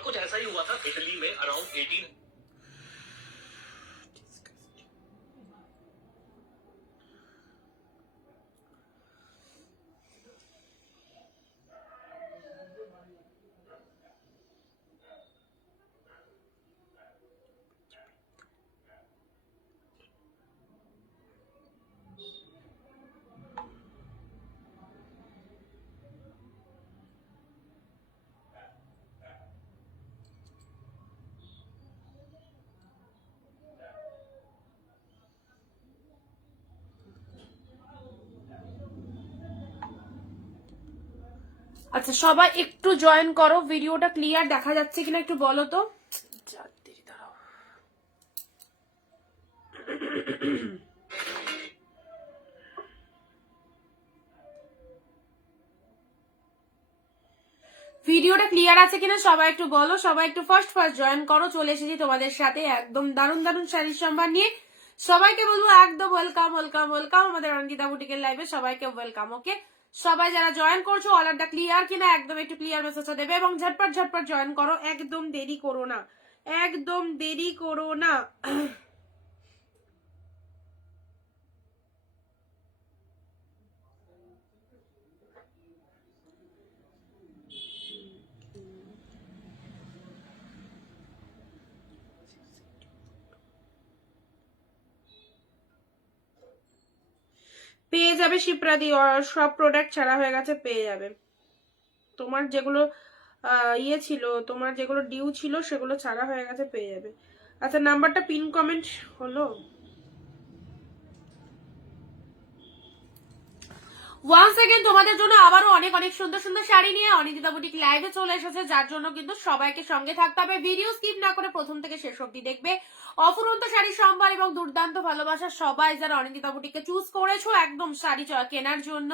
और कुछ ऐसा ही हुआ था इटली में अराउंड 18 আচ্ছা সবাই একটু জয়েন করো, ভিডিওটা ক্লিয়ার দেখা যাচ্ছে কিনা একটু বলো তো। ভিডিওটা ক্লিয়ার আছে কিনা সবাই একটু বলো, সবাই একটু ফার্স্ট জয়েন করো। চলে এসেছি তোমাদের সাথে একদম দারুণ দারুণ শাড়ির সম্ভার নিয়ে। সবাইকে বলবো একদম ওয়েলকাম ওয়েলকাম ওয়েলকাম আমাদের অঙ্কিতা বুটিকের লাইভে, সবাইকে ওয়েলকাম। ওকে, সবাই যারা জয়েন করছো অর্ডারটা ক্লিয়ার কিনা একদম একটু ক্লিয়ার মেসেজটা দেবে এবং ঝটপট ঝটপট জয়েন করো, একদম দেরি করো না, একদম দেরি করো না। পেয়ে যাবে শিপ্রাদি, সব প্রোডাক্ট ছাড়া হয়ে গেছে, পেয়ে যাবে। তোমার যেগুলো ইয়ে ছিল, তোমার যেগুলো ডিউ ছিল সেগুলো ছাড়া হয়ে গেছে, পেয়ে যাবে। আচ্ছা নাম্বারটা পিন কমেন্ট হলো। ওয়ান্স अगेन তোমাদের জন্য আবারও অনেক অনেক সুন্দর সুন্দর শাড়ি নিয়ে অনিন্দিতা বুটিক লাইভে চলে এসেছে, যার জন্য কিন্তু সবাইকে সঙ্গে থাকতে হবে। ভিডিও স্কিপ না করে প্রথম থেকে শেষ অবধি দেখবে। অফুরন্ত শাড়ির সম্ভার এবং দুর্দান্ত ভালোবাসা সবাই যারা অনিন্দিতা বুটিককে চুজ করেছো একদম শাড়ি কেনার জন্য,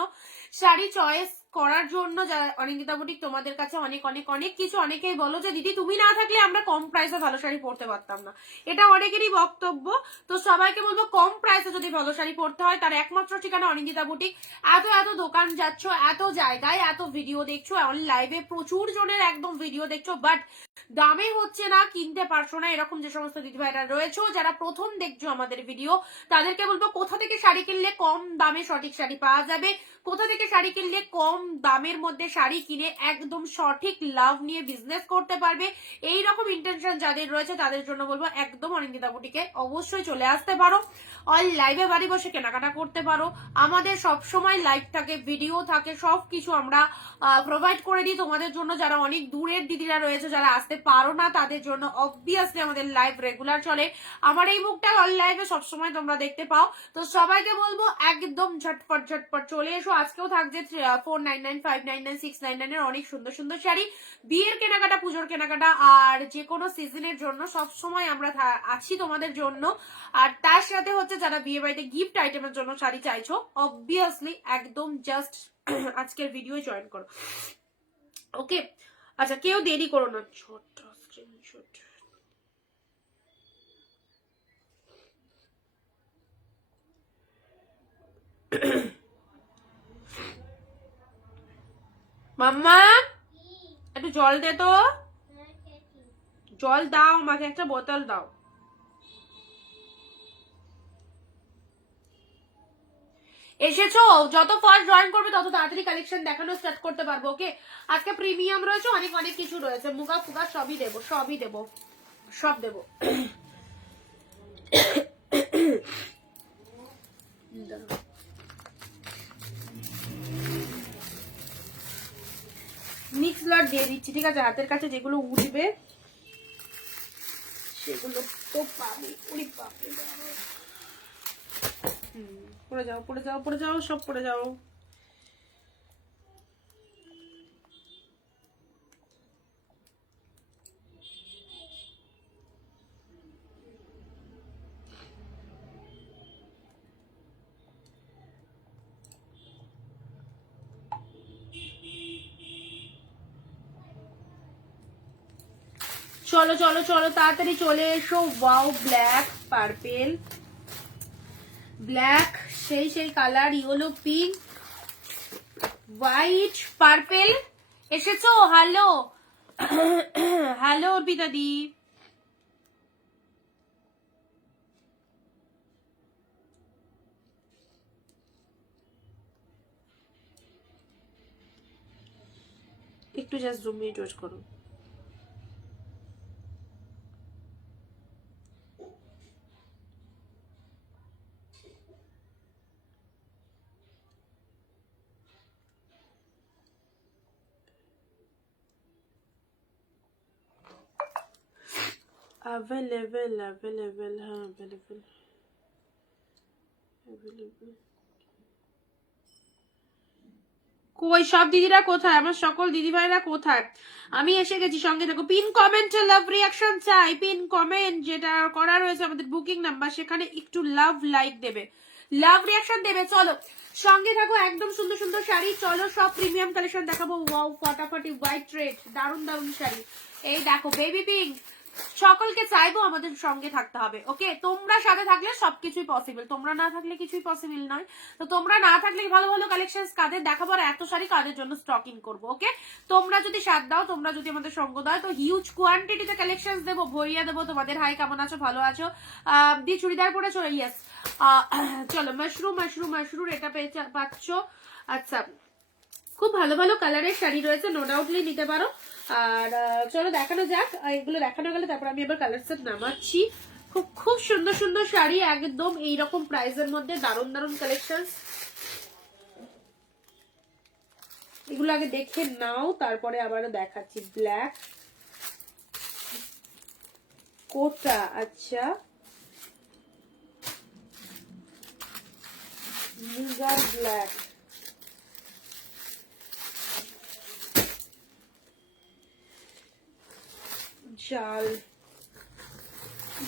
শাড়ি চয়েস করার জন্য, যারা অনিন্দিতা বুটিক তোমাদের কাছে অনেক অনেক অনেক কিছু। অনেকেই বলো যে দিদি তুমি না থাকলে আমরা কম প্রাইসে ভালো শাড়ি পরতে পারতাম না, এটা অনেকেরই বক্তব্য। তো সবাইকে বলবো কম প্রাইসে যদি ভালো শাড়ি পরতে হয় তার একমাত্র ঠিকানা অনিন্দিতা বুটিক। এত এত দোকান যাচ্ছ, এত জায়গায় এত ভিডিও দেখছো, লাইভে প্রচুর জনের একদম ভিডিও দেখছো, বাট দামে হচ্ছে না, কিনতে পারছো না, এরকম যে সমস্ত দিদিভাইরা রয়েছে যারা প্রথম দেখছো আমাদের ভিডিও, তাদেরকে বলবো কোথা থেকে শাড়ি কিনলে কম দামে সঠিক শাড়ি পাওয়া যাবে, কোথা থেকে শাড়ি কিনলে কম দামের মধ্যে শাড়ি কিনে একদম সঠিক লাভ নিয়ে বিজনেস করতে পারবে, এই রকম ইন্টেনশন যাদের রয়েছে তাদের জন্য বলবো একদম অনিন্দিতা বুটিকে অবশ্যই চলে আসতে পারো। অল লাইভে বাড়ি বসে কেনাকাটা করতে পারো। আমাদের সব সময় লাইভ থাকে, ভিডিও থাকে, সবকিছু আমরা প্রোভাইড করে দিই তোমাদের জন্য। যারা অনেক দূরের দিদিরা রয়েছে, যারা আসতে পারো না, তাদের জন্য অবভিয়াসলি আমাদের লাইভ রেগুলার চলে। আমার এই মুখটা অল লাইভে সবসময় তোমরা দেখতে পাও। তো সবাইকে বলবো একদম ঝটপট ঝটপট চলে এসো। আজকেও থাকছে 499, 599, 699 এর অনেক সুন্দর সুন্দর শাড়ি, বিয়ের কেনাকাটা, পুজোর কেনাকাটা আর যে কোনো সিজনের জন্য সবসময় আমরা আছি তোমাদের জন্য। আর তার সাথে হচ্ছে যারা বিয়ে বাড়িতে গিফট আইটেমের জন্য শাড়ি চাইছো অবভিয়াসলি একদম জাস্ট আজকের ভিডিও জয়েন করো। ওকে, আচ্ছা কেউ দেরি করো না, ছোট স্ক্রিনশট। মাম্মা একটু জল দে তো, জল দাও আমাকে, একটা বোতল দাও। এসেছো, যত ফার্স্ট জয়েন করবে তত তাড়াতাড়ি কালেকশন দেখানো স্টার্ট করতে পারবো। ওকে, আজকে প্রিমিয়াম রয়েছে, অনেক অনেক কিছু রয়েছে, মুগা ফুগা সবই দেবো, সবই দেবো, সব দেবো। মিক্স লট দিয়ে দিচ্ছি, ঠিক আছে? হাতের কাছে যেগুলো উঠবে সেগুলো তো পাবে। পড়ে যাও পড়ে যাও পড়ে যাও, সব পড়ে যাও। চলো চলো চলো তাড়াতাড়ি চলে এসো। ওয়াও, ব্ল্যাক পার্পেল, ব্ল্যাক সেই সেই colour, yellow, pink, white, purple. এসেছো? হ্যালো, হ্যালো অর্পিতা দি, একটু জাস্ট 2 মিনিট ওয়েট করুন। অ্যাভেলেবেল অ্যাভেলেবেল, হ্যাঁ অ্যাভেলেবেল অ্যাভেলেবেল। কই সব দিদিরা কোথায়, আমার সকল দিদি ভাইরা কোথায়? আমি এসে গেছি, সঙ্গে থাকো। পিন কমেন্টে লাভ রিয়াকশন চাই, পিন কমেন্ট যেটা করা রয়েছে আমাদের বুকিং নাম্বার, সেখানে একটু লাভ লাইক দেবে, লাভ রিয়াকশন দেবে। চলো সঙ্গে থাকো, একদম সুন্দর সুন্দর শাড়ি। চলো সব প্রিমিয়াম কালেকশন দেখাবো। ওয়াও ফাটাফাটি হোয়াইট রেড, দারুন দারুন শাড়ি। এই দেখো বেবি পিঙ্ক, সকলকে চাইবো আমাদের সঙ্গে থাকতে হবে। ওকে, তোমরা সাথে থাকলে সবকিছুই পসিবল, তোমরা না থাকলে কিছুই পসিবল নয়। তো তোমরা না থাকলে ভালো ভালো কালেকশন কাদের দেখাবো আর এত শাড়ি কাদের জন্য স্টকিং করবো। ওকে, তোমরা যদি সাথ দাও, তোমরা যদি আমাদের সঙ্গ দাও, তো হিউজ কোয়ান্টিটিতে কালেকশন দেবো, ভরিয়ে দেবো তোমাদের। হাই, কেমন আছো, ভালো আছো? দিয়ে চুড়িদার পরে চলে, ইয়েস। চলো মাশরুম মাশরুম মাশরুম, এটা পাচ্ছ। আচ্ছা, খুব ভালো ভালো কালারের শাড়ি রয়েছে, নো ডাউটলি নিতে পারো। আর চলো দেখানো যাক। এগুলো দেখানো গেলে তারপর আমি এবার কালার সেট নামাচ্ছি। খুব খুব সুন্দর সুন্দর শাড়ি, একদম এইরকম প্রাইসের মধ্যে দারুন দারুন কালেকশন। এগুলো আগে দেখে নাও, তারপরে আবারও দেখাচ্ছি। ব্ল্যাক কোটা, আচ্ছা ব্ল্যাক, জাল,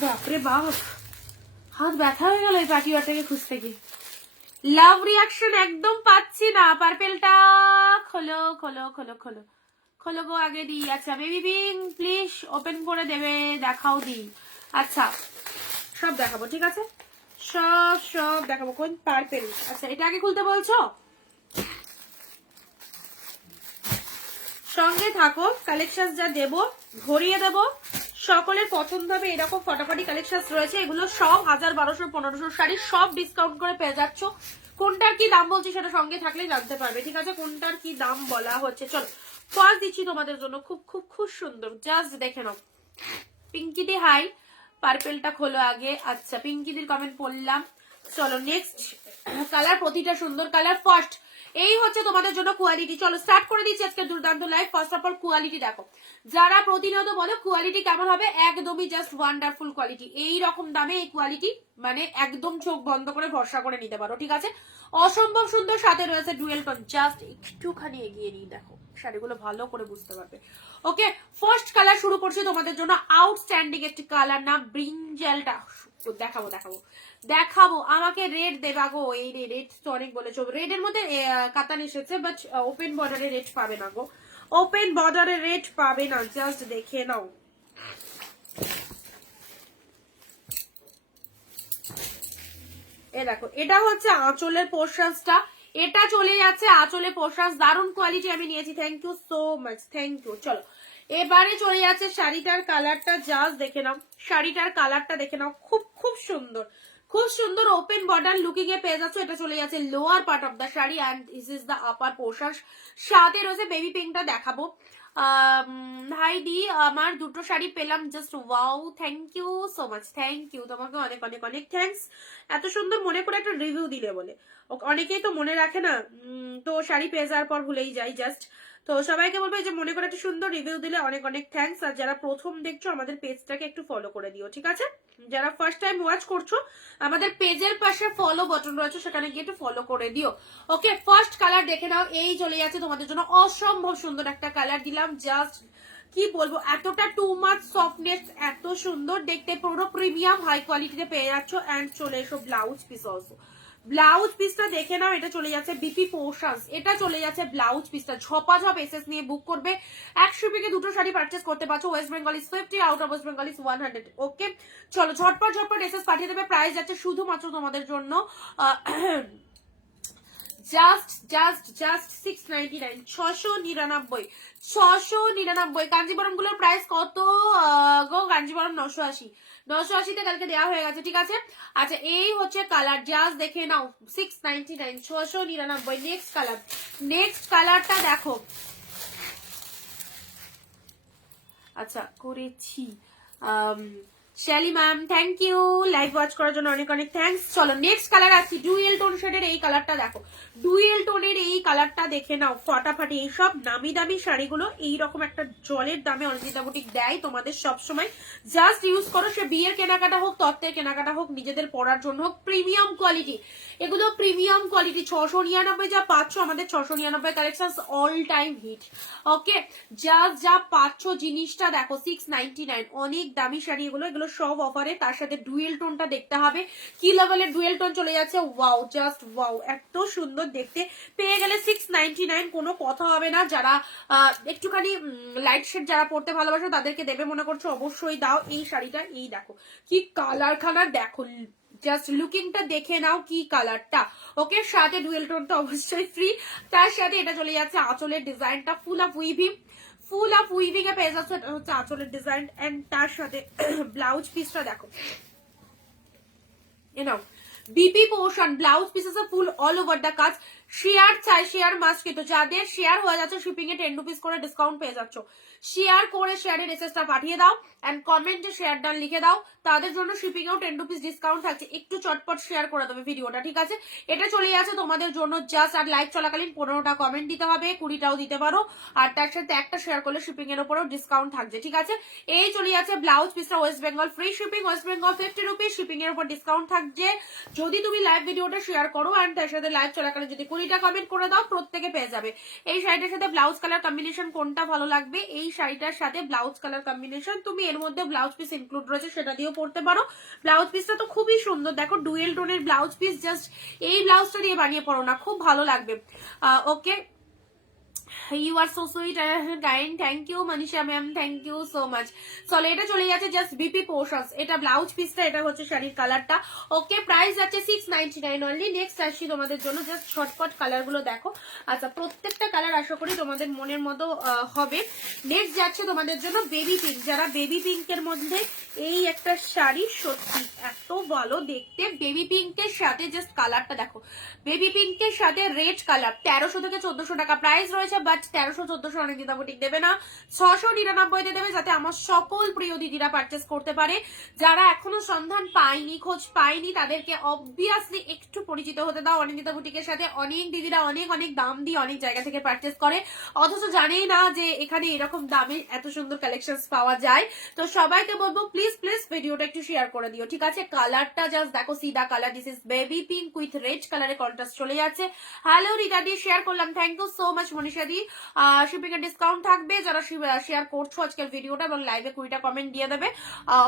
বাপরে বাপ, হাত ব্যথা হয়ে গেল এই পাখিবারটাকে খুঁজতে গিয়ে। লাভ রিয়াকশন একদম পাচ্ছি না। পার্পেলটা খোলো খোলো খোলো খোলো খোলো গো, আগে দিই। আচ্ছা বেবি পিঙ্ক প্লিজ ওপেন করে দেবে, দেখাও দিই। আচ্ছা সব দেখাবো, ঠিক আছে, সব সব দেখাবো। কোন পার্পেল? আচ্ছা এটা আগে খুলতে বলছো, সঙ্গে থাকো। কালেকশন যা দেবো ভরিয়ে দেবো, সকলের পছন্দ হবে। এরকম ফটাফটি কালেকশন রয়েছে, এগুলো সব 1000, 1200, 1500 শাড়ি, সব ডিসকাউন্ট করে পেয়ে যাচ্ছ। কোনটার কি দাম বলছি সেটা সঙ্গে থাকলে জানতে পারবে, ঠিক আছে, কোনটার কি দাম বলা হচ্ছে। চলো ফার্স্ট দিচ্ছি তোমাদের জন্য, খুব খুব খুব সুন্দর, জাস্ট দেখে নাও। পিঙ্কি দি হাই, পার্পেলটা খোলো আগে। আচ্ছা পিঙ্কি দির কমেন্ট পড়লাম। চলো নেক্সট কালার, প্রতিটা সুন্দর কালার। ফার্স্ট এই হচ্ছে তোমাদের জন্য কোয়ালিটি। চলো স্টার্ট করে দিচ্ছি আজকে দুর্দান্ত live. First of all quality দেখো, যারা প্রতিনিয়ত বলো কোয়ালিটি কেমন হবে, একদমই জাস্ট ওয়ান্ডারফুল কোয়ালিটি। এই রকম দামে এই কোয়ালিটি মানে একদম চোখ বন্ধ করে ভরসা করে নিতে পারো, ঠিক আছে, অসম্ভব সুন্দর। সাথে রয়েছে ডুয়েল টোন, জাস্ট একটুখানি এগিয়ে নিই, দেখো শাড়িগুলো ভালো করে বুঝতে পারবে। ওকে, ফার্স্ট কালার শুরু করছি তোমাদের জন্য, আউটস্ট্যান্ডিং একটি কালার, না ব্রিঞ্জালটা দেখাবো দেখাবো দেখাবো। আমাকে রেড দেবা গো, এই রেড তো অনেক বলেছো, রেড এর মধ্যে কাতান এসেছে, বাট ওপেন বর্ডারে রেড পাবে না গো, ওপেন বর্ডারে রেড পাবে না, জাস্ট দেখে নাও। এ দেখো, এটা হচ্ছে আঁচলের পোর্শনসটা, এটা চলে যাচ্ছে আঁচলের পোর্শনস, দারুন কোয়ালিটি আমি নিয়েছি, thank you so much, thank you. চলো এবারে চলে যাচ্ছে শাড়িটার কালারটা, জাস্ট দেখে নাও, শাড়িটার কালারটা দেখে নাও, খুব খুব সুন্দর, খুব সুন্দর ওপেন বর্ডার লুকিং এ পেয়ে যাচ্ছ। এটা চলে যাচ্ছে lower part of the sari and this is the upper portion. সাথে রয়েছে বেবি পিঙ্কটা দেখাবো। হাই দি, আমার দুটো শাড়ি পেলাম, just wow, thank you so much, thank you, তোমাকে অনেক অনেক অনেক থ্যাংকস, এত সুন্দর মনে করে একটা রিভিউ দিলে বলে। অনেকেই তো মনে রাখে না, তো শাড়ি পেয়ে যাওয়ার পর ভুলেই যাই জাস্ট। তো সবাইকে বলবো যে মনে করে একটা সুন্দর রিভিউ দিলে অনেক অনেক থ্যাংকস। আর যারা প্রথম দেখছো আমাদের পেজটাকে একটু ফলো করে দিও, ঠিক আছে, যারা ফার্স্ট টাইম ওয়াচ করছো আমাদের পেজের পাশে ফলো বাটন রয়েছে, সেখানে গিয়ে একটু ফলো করে দিও। ওকে, ফার্স্ট কালার দেখে নাও, এই চলে যাচ্ছে তোমাদের জন্য, অসম্ভব সুন্দর একটা কালার দিলাম, জাস্ট কি বলবো, এতটা টু মাচ সফটনেস, এত সুন্দর দেখতে, পুরো প্রিমিয়াম হাই কোয়ালিটিতে পেয়ে যাচ্ছ। অ্যান্ড চলে এসো ব্লাউজ পিস অলসো, ব্লাউজ পিসটা দেখে নাও, এটা চলে যাচ্ছে বিপি পোর্শনস, এটা চলে যাচ্ছে ব্লাউজ পিসটা, ঝপাঝপ এসএস নিয়ে বুক করবে। 100 থেকে দুটো শাড়ি পারচেস করতে পারছো, West Bengal is 50, out of West Bengal is 100। ওকে চলো ঝটপট ঝটপট এসএস পাঠিয়ে দেবে, প্রাইস যাচ্ছে শুধুমাত্র তোমাদের জন্য জাস্ট 699, 699 কাঞ্জিবরম গুলোর প্রাইস কত গো? কাঞ্জিবরম 980 কালকে দেওয়া হয়ে গেছে, ঠিক আছে। আচ্ছা এই হচ্ছে কালার, জাস্ট দেখে নাও 699, 699। নেক্সট কালারটা দেখো। আচ্ছা করেছি, Shelly ma'am thank you live watch করার জন্য, অনেক অনেক থ্যাঙ্কস। চলো নেক্সট কালার আসছি, ডুয়েল টোন শেডের এই কালারটা দেখো, ডুয়েল টোনের এই কালারটা দেখে নাও ফাটাফাটি। এইসব নামি দামি শাড়িগুলো এইরকম একটা জলের দামে অনিন্দিতা বুটিক দেয় তোমাদের সবসময়, জাস্ট ইউজ করো। সে বিয়ের কেনাকাটা হোক, তত্ত্বের কেনাকাটা হোক, নিজেদের পরার জন্য হোক, প্রিমিয়াম কোয়ালিটি, এগুলো প্রিমিয়াম কোয়ালিটি। 699 যা পাচ্ছ, আমাদের 699 collection all time hit. Okay just যা পাচ্ছ জিনিসটা দেখো, 699, অনেক দামি শাড়ি এগুলো, এগুলো সব অফারে। তার সাথে ডুয়েল টোনটা দেখতে হবে কি লেভেলের ডুয়েল টোন চলে যাচ্ছে, ওয়াও জাস্ট ওয়াও, এত সুন্দর দেখতে। পেয়ে গেলে 699, কোনো কথা হবে না। যারা একটুখানি লাইট শেড যারা পড়তে ভালোবাসো তাদেরকে দেবে মনে করছো, অবশ্যই দাও। এই শাড়িটা এই দেখো কি কালার খানা, দেখো জাস্ট লুকিংটা দেখে নাও কি কালারটা। ওকে সাথে ডুয়েল টোনটা অবশ্যই ফ্রি। তার সাথে এটা চলে যাচ্ছে আঁচলের ডিজাইনটা ফুল অফ উইভিং এ পেয়ে যাচ্ছে, এটা হচ্ছে আঁচলের ডিজাইন। এন্ড তার সাথে ব্লাউজ পিসটা দেখো, নাও বিপি পোর্শন ব্লাউজ পিস আছে ফুল অল ওভার দ্য কাজ। শেয়ার চাই, শেয়ার মাস্ট, কিন্তু যাদের শেয়ার হয়ে যাচ্ছে শিপিং এ 10 রুপিস করে ডিসকাউন্ট পেয়ে যাচ্ছ। শেয়ার করে শেয়ারের এসএসটা পাঠিয়ে দাও এন্ড কমেন্টে শেয়ার ডান লিখে দাও, তাদের জন্য শিপিং এও 10 রুপিস ডিসকাউন্ট থাকছে। একটু চটপট শেয়ার করে দেবে ভিডিওটা, ঠিক আছে। এটা চলে যাচ্ছে তোমাদের জন্য জাস্ট, আর লাইভ চলাকালীন 15টা কমেন্ট দিতে হবে, 20টাও দিতে পারো, আর তার সাথে একটা শেয়ার করলে শিপিং এর উপরেও ডিসকাউন্ট থাকছে, ঠিক আছে। এই চলে যাচ্ছে ব্লাউজ পিসটা, West Bengal free shipping, West Bengal 50 rupees shipping এর উপর ডিসকাউন্ট থাকছে যদি তুমি লাইভ ভিডিওটা শেয়ার করো। আর তার সাথে লাইভ চলাকালীন যদি 20টা কমেন্ট করে দাও, প্রত্যেকে পেয়ে যাবে। এই শাড়িটার সাথে ব্লাউজ কালার কম্বিনেশন কোনটা ভালো লাগবে, এই শাড়িটার সাথে ব্লাউজ কালার কম্বিনেশন, তুমি এর মধ্যে ব্লাউজ পিস ইনক্লুড রয়েছে সেটা দিয়েও পড়তে পারো। ব্লাউজ পিসটা তো খুবই সুন্দর, দেখো ডুয়েল টোনের ব্লাউজ পিস, জাস্ট এই ব্লাউজটা দিয়ে বানিয়ে পড়ো না, খুব ভালো লাগবে। Okay you are so sweet and kind, thank you Manisha ma'am, thank you so much. চলো এটা চলে যাচ্ছে জাস্ট বিপি পোর্শনস, এটা ব্লাউজ পিসটা, এটা হচ্ছে শাড়ির কালারটা। ওকে প্রাইস যাচ্ছে 699 অনলি। নেক্সট আসছি তোমাদের জন্য, জাস্ট শর্টকাট কালার গুলো দেখো। আচ্ছা প্রত্যেকটা কালার আশা করি তোমাদের মনের মতো হবে। নেক্সট যাচ্ছে তোমাদের জন্য বেবি পিঙ্ক, যারা বেবি পিঙ্কের মধ্যে এই একটা শাড়ি সত্যি এত ভালো দেখতে, বেবি পিঙ্কের সাথে জাস্ট কালারটা দেখো, বেবি পিঙ্কের সাথে রেড কালার, 1300 থেকে 1400 টাকা প্রাইস রয়েছে, বাট 1300-1400 অনিন্দিতা বুটিক দেবে না, 699 দেবে, যাতে আমার সকল প্রিয় দিদিরা পারচেস করতে পারে। যারা এখনো সন্ধান পায়নি, খোঁজ পায়নি, তাদেরকে অবভিয়াসলি একটু পরিচিত হতে দাও অনিন্দিতা বুটিকের সাথে। অনেক দিদিরা অনেক অনেক দাম দিয়ে অনেক জায়গা থেকে পারচেস করে, অথচ জানেই না যে এখানে এরকম দামে এত সুন্দর কালেকশন পাওয়া যায়। তো সবাইকে বলবো প্লিজ ভিডিওটা একটু শেয়ার করে দিও, ঠিক আছে। কালারটা জাস্ট দেখো, সিদা colour, this is baby pink with red কালারের কন্ট্রাস্ট চলে যাচ্ছে। হ্যালো রিতা দি, শেয়ার করলাম, thank you so much Manisha দি। শিপিং এর ডিসকাউন্ট থাকবে যারা শেয়ার করছো আজকের ভিডিওটা, এবং লাইভে 20টা কমেন্ট দিয়ে দেবে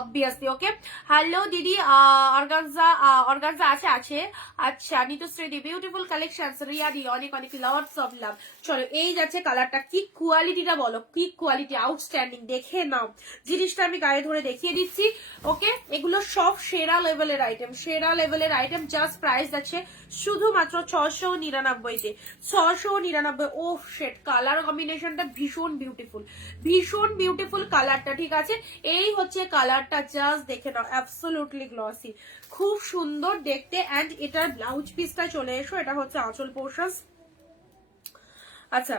অবভিয়াসলি। ওকে হ্যালো দিদি, অর্গানজা আছে। আচ্ছা নিতুশ্রী দি, বিউটিফুল কালেকশন, রিয়া দি, অনেক অনেক লটস অফ লাভ। চলো এই যাচ্ছে কালারটা, কি কোয়ালিটিটা বলো, কি কোয়ালিটি, আউটস্ট্যান্ডিং, দেখে নাও। জিনিসটা আমি গায়ে ধরে দেখিয়ে দিচ্ছি। ওকে এগুলো সব সেরা লেভেলের আইটেম, জাস্ট প্রাইস আছে শুধুমাত্র 699-তে, 699। ও শেট, কালার কম্বিনেশনটা ভীষণ বিউটিফুল কালারটা, ঠিক আছে। এই হচ্ছে কালারটা, জাস্ট দেখে নাও, অ্যাবসলিউটলি গ্লসি, খুব সুন্দর দেখতে। এন্ড এটার ব্লাউজ পিসটা চলে এসো, এটা হচ্ছে আঁচল পোর্শন। আচ্ছা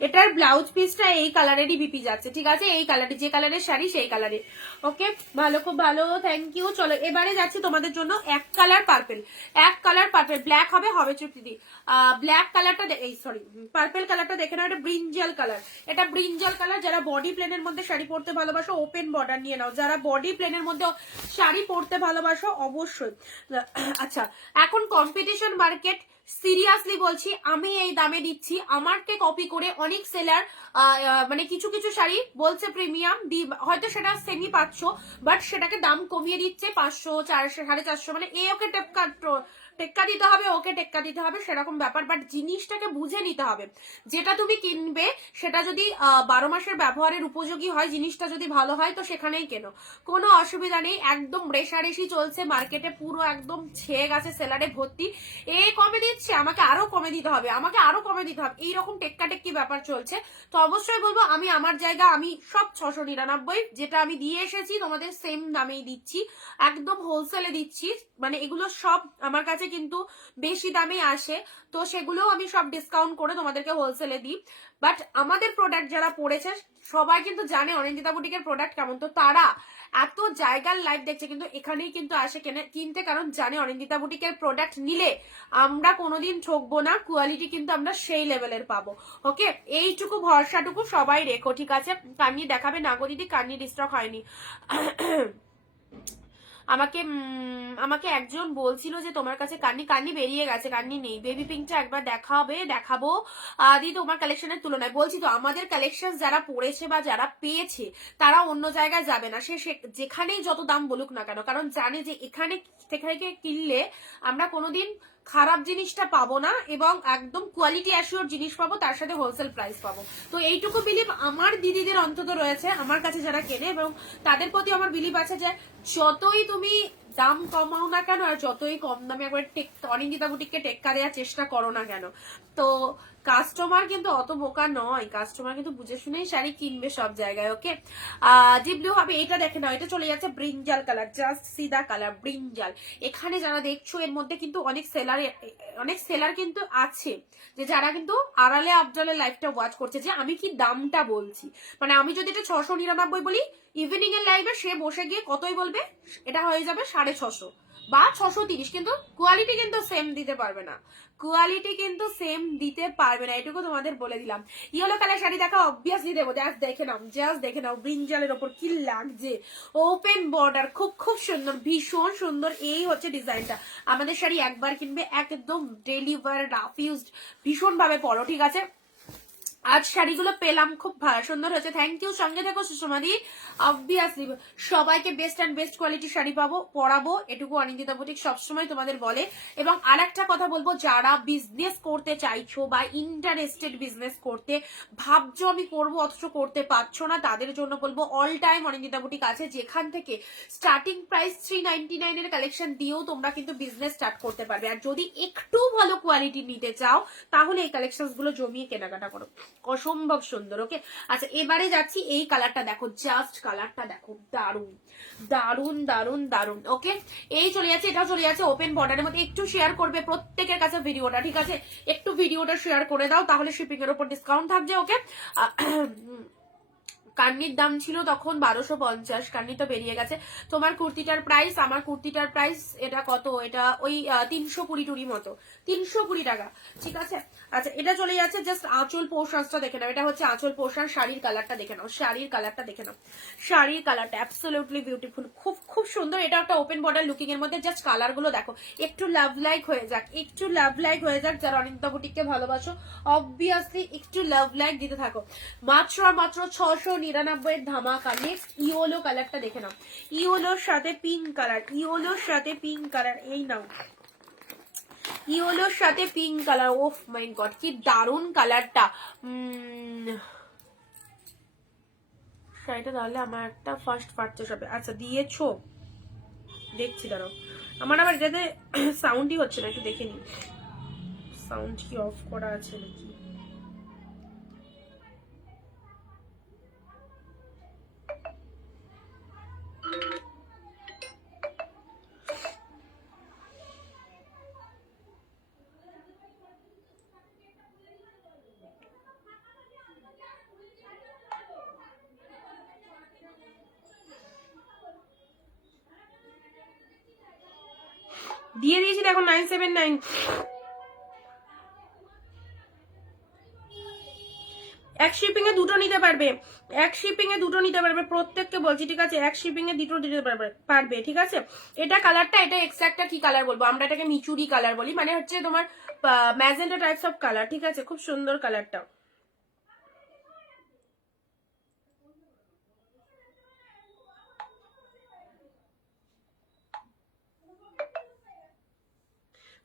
এটার ব্লাউজ পিসটা এই কালারেরই বিপি যাচ্ছে, ঠিক আছে। এই কালারে, যে কালারের শাড়ি সেই কালারে। ওকে ভালো, খুব ভালো, থ্যাংক ইউ। চলো এবারে যাচ্ছে তোমাদের জন্য এক কালার পার্পেল, ব্ল্যাক হবে চুক্তি। ব্ল্যাক কালারটা এই সরি পার্পেল কালারটা দেখে নাও, এটা ব্রিঞ্জাল কালার। যারা বডি প্লেনের মধ্যে শাড়ি পরতে ভালোবাসো, ওপেন বর্ডার নিয়ে নাও। যারা বডি প্লেনের মধ্যে শাড়ি পরতে ভালোবাসো অবশ্যই। আচ্ছা এখন কম্পিটিশন মার্কেট, সিরিয়াসলি বলছি, আমি এই দামে দিচ্ছি, আমারকে কপি করে অনেক সেলার মানে কিছু শাড়ি বলছে প্রিমিয়াম, হয়তো সেটা সেমি পাচ্ছ, বাট সেটাকে দাম কমিয়ে দিচ্ছে 500, 400, 450, মানে এই ওকে টেক্কা দিতে হবে, ওকে টেক্কা দিতে হবে, সেরকম ব্যাপার। বাট জিনিসটাকে বুঝে নিতে হবে। যেটা তুমি কিনবে সেটা যদি 12 মাসের ব্যবহারের উপযোগী হয়, জিনিসটা যদি ভালো হয়, তো সেখানেই কেনো, কোনো অসুবিধা নেই। একদম রেশারেশি চলছে মার্কেটে, পুরো একদম ছেয়ে গেছে, সেলারে ভর্তি। এ কমে দিচ্ছে, আমাকে আরো কমে দিতে হবে, আমাকে আরো কমে দিতে হবে, এইরকম টেক্কা টেক্কি ব্যাপার চলছে। তো অবশ্যই বলবো, আমি আমার জায়গা আমি সব 699, যেটা আমি দিয়ে এসেছি তোমাদের সেম দামেই দিচ্ছি, একদম হোলসেলে দিচ্ছি। মানে এগুলো সব আমার কাছে কিন্তু বেশি দামে আসে, তো সেগুলোও আমি সব ডিসকাউন্ট করে তোমাদেরকে হোলসেলে দিই। বাট আমাদের প্রোডাক্ট যারা পড়েছে সবাই কিন্তু জানে অনিন্দিতা বুটিকের প্রোডাক্ট কেমন, তো তারা এত জায়গার লাইভ দেখছে কিন্তু এখানেই কিন্তু আসে কিনতে, কারণ জানে অনিন্দিতা বুটিকের প্রোডাক্ট নিলে আমরা কোনোদিন ঠকবো না, কোয়ালিটি কিন্তু আমরা সেই লেভেলের পাবো। ওকে, এইটুকু ভরসাটুকু সবাই রেখো, ঠিক আছে? কান্নি দেখাবে না গো দিদি, কান্নি ডিস্ট্রক হয়নি। আমাকে আমাকে একজন বলছিল যে তোমার কাছে কান্নি বেরিয়ে গেছে, কান্নি নেই। বেবি পিঙ্কটা একবার দেখাবো দিদি তোমার কালেকশনের তুলনায়। বলছি তো, আমাদের কালেকশন যারা পড়েছে বা যারা পেয়েছে তারা অন্য জায়গায় যাবে না, সে যেখানেই যত দাম বলুক না কেন, কারণ জানে যে এখানে থেকে কিনলে আমরা কোনোদিন খারাপ জিনিসটা পাবো না এবং একদম কোয়ালিটি অ্যাসিওর জিনিস পাবো, তার সাথে হোলসেল প্রাইস পাবো। তো এইটুকু বিলিভ আমার দিদিদের অন্তত রয়েছে, আমার কাছে যারা কেনে, এবং তাদের প্রতি আমার বিলিভ আছে যে যতই তুমি দাম কমাও না কেন আর যতই কম দামে একবার অনিন্দিতা বুটিককে টেক্কা দেওয়ার চেষ্টা করো না কেন, তো কাস্টমার কিন্তু অত বোকা নয়, কাস্টমার কিন্তু বুঝে শুনেই শাড়ি কিনবে সব জায়গায়। ওকে, ডিপ ব্লু হবে, এটা দেখে নাও, এটা চলে যাচ্ছে ব্রিঞ্জাল কালার, জাস্ট সিদা কালার ব্রিঞ্জাল। এখানে যারা দেখছো এর মধ্যে কিন্তু অনেক সেলার কিন্তু আছে, যে যারা কিন্তু আড়ালে আবডালে লাইভটা ওয়াচ করছে, যে আমি কি দামটা বলছি। মানে আমি যদি এটা 699 বলি, ইভিনিং এর লাইভে সে বসে গিয়ে কতই বলবে, এটা হয়ে যাবে 650 বা 630, কিন্তু কোয়ালিটি কিন্তু সেম দিতে পারবে না, কোয়ালিটি কিন্তু সেম দিতে পারবে না, এটুকু তোমাদের বলে দিলাম। ইয়েলো কালার শাড়ি দেখা অবভিয়াসলি দেবো, জাস্ট দেখে নাও ব্রিঞ্জালের ওপর কি লাগছে, ওপেন বর্ডার, খুব খুব সুন্দর, ভীষণ সুন্দর। এই হচ্ছে ডিজাইনটা। আমাদের শাড়ি একবার কিনবে, একদম ডেলিভার রাফ ইউজড, ভীষণ ভাবে পরো, ঠিক আছে? আজ শাড়িগুলো পেলাম, খুব সুন্দর হয়েছে, থ্যাংক ইউ। সঙ্গে দেখো সুষমাদি, অবভিয়াসলি সবাইকে best and best quality sari পরাবো, এটুকু অনিন্দিতা বুটিক সবসময় তোমাদের বলে। এবং আরেকটা কথা বলবো, যারা বিজনেস করতে চাইছো বা ইন্টারেস্টেড বিজনেস করতে ভাবছো আমি করবো অথচ করতে পারছো না, তাদের জন্য বলবো অল টাইম অনিন্দিতা বুটিক আছে, যেখান থেকে স্টার্টিং প্রাইস 399 এর কালেকশন দিয়েও তোমরা কিন্তু বিজনেস স্টার্ট করতে পারবে। আর যদি একটু ভালো কোয়ালিটি নিতে চাও তাহলে এই কালেকশন গুলো জমিয়ে কেনাকাটা করো, অসম্ভব সুন্দর। ওকে, আচ্ছা এবারে যাচ্ছি, এই কালারটা দেখো, জাস্ট কালারটা দেখো, দারুন দারুন দারুন দারুন। ওকে, এই চলে যাচ্ছে, এটাও চলে যাচ্ছে ওপেন বর্ডারের মধ্যে। একটু শেয়ার করবে প্রত্যেকের কাছে ভিডিওটা, ঠিক আছে? একটু ভিডিওটা শেয়ার করে দাও, তাহলে শিপিং এর উপর ডিসকাউন্ট থাকছে। ওকে, কান্নির দাম ছিল তখন 1250, কান্নি তো বেরিয়ে গেছে। তোমার কুর্তিটার প্রাইস, আমার কুর্তিটার প্রাইস, এটা কত, এটা ওই 320 টুরি মতো, 320 টাকা, ঠিক আছে? আচ্ছা, এটা চলে যাচ্ছে জাস্ট আঁচল পোর্শনটা দেখে নাও, এটা হচ্ছে আঁচল পোর্শন। শাড়ির কালারটা দেখে নাও, শাড়ির কালারটা দেখে নাও, শাড়ির কালারটা অ্যাবসলিউটলি বিউটিফুল, খুব খুব সুন্দর। এটা একটা ওপেন বর্ডার লুকিং এর মধ্যে, জাস্ট কালার গুলো দেখো, একটু লাভ লাইক হয়ে যাক, একটু লাভ লাইক হয়ে যাক। যারা অনিন্দিতা বুটিককে ভালোবাসো অবভিয়াসলি একটু লাভ লাইক দিতে থাকো। মাত্র 699 এর ধামাকা। নেক্সট ইয়েলো কালারটা দেখে নাও, ইয়েলোর সাথে পিঙ্ক কালার, ইয়েলোর সাথে পিঙ্ক কালার, এই নাও ইয়েলোর সাথে পিঙ্ক কালার। ওফ মাই গড, কি দারুন কালারটা। শাড়িটা তাহলে আমার একটা ফার্স্ট পারচেস হবে। আচ্ছা দিয়েছো, দেখছি, দাঁড়াও, আমার আবার এটাতে সাউন্ডই হচ্ছে না, একটু দেখে নি সাউন্ড কি অফ করা আছে নাকি। দিয়ে দিয়েছি দেখো 979। এক শিপিং এ দুটো নিতে পারবে, এক শিপিং এ দুটো নিতে পারবে, প্রত্যেককে বলছি, ঠিক আছে? এক শিপিং এ দুটো দিতে পারবে, ঠিক আছে? এটা কালারটা, এটা এক্সাক্টটা কি কালার বলবো আমরা, এটাকে মিচুরি কালার বলি, মানে হচ্ছে তোমার ম্যাজেন্টা টাইপস অফ কালার, ঠিক আছে? খুব সুন্দর কালারটা।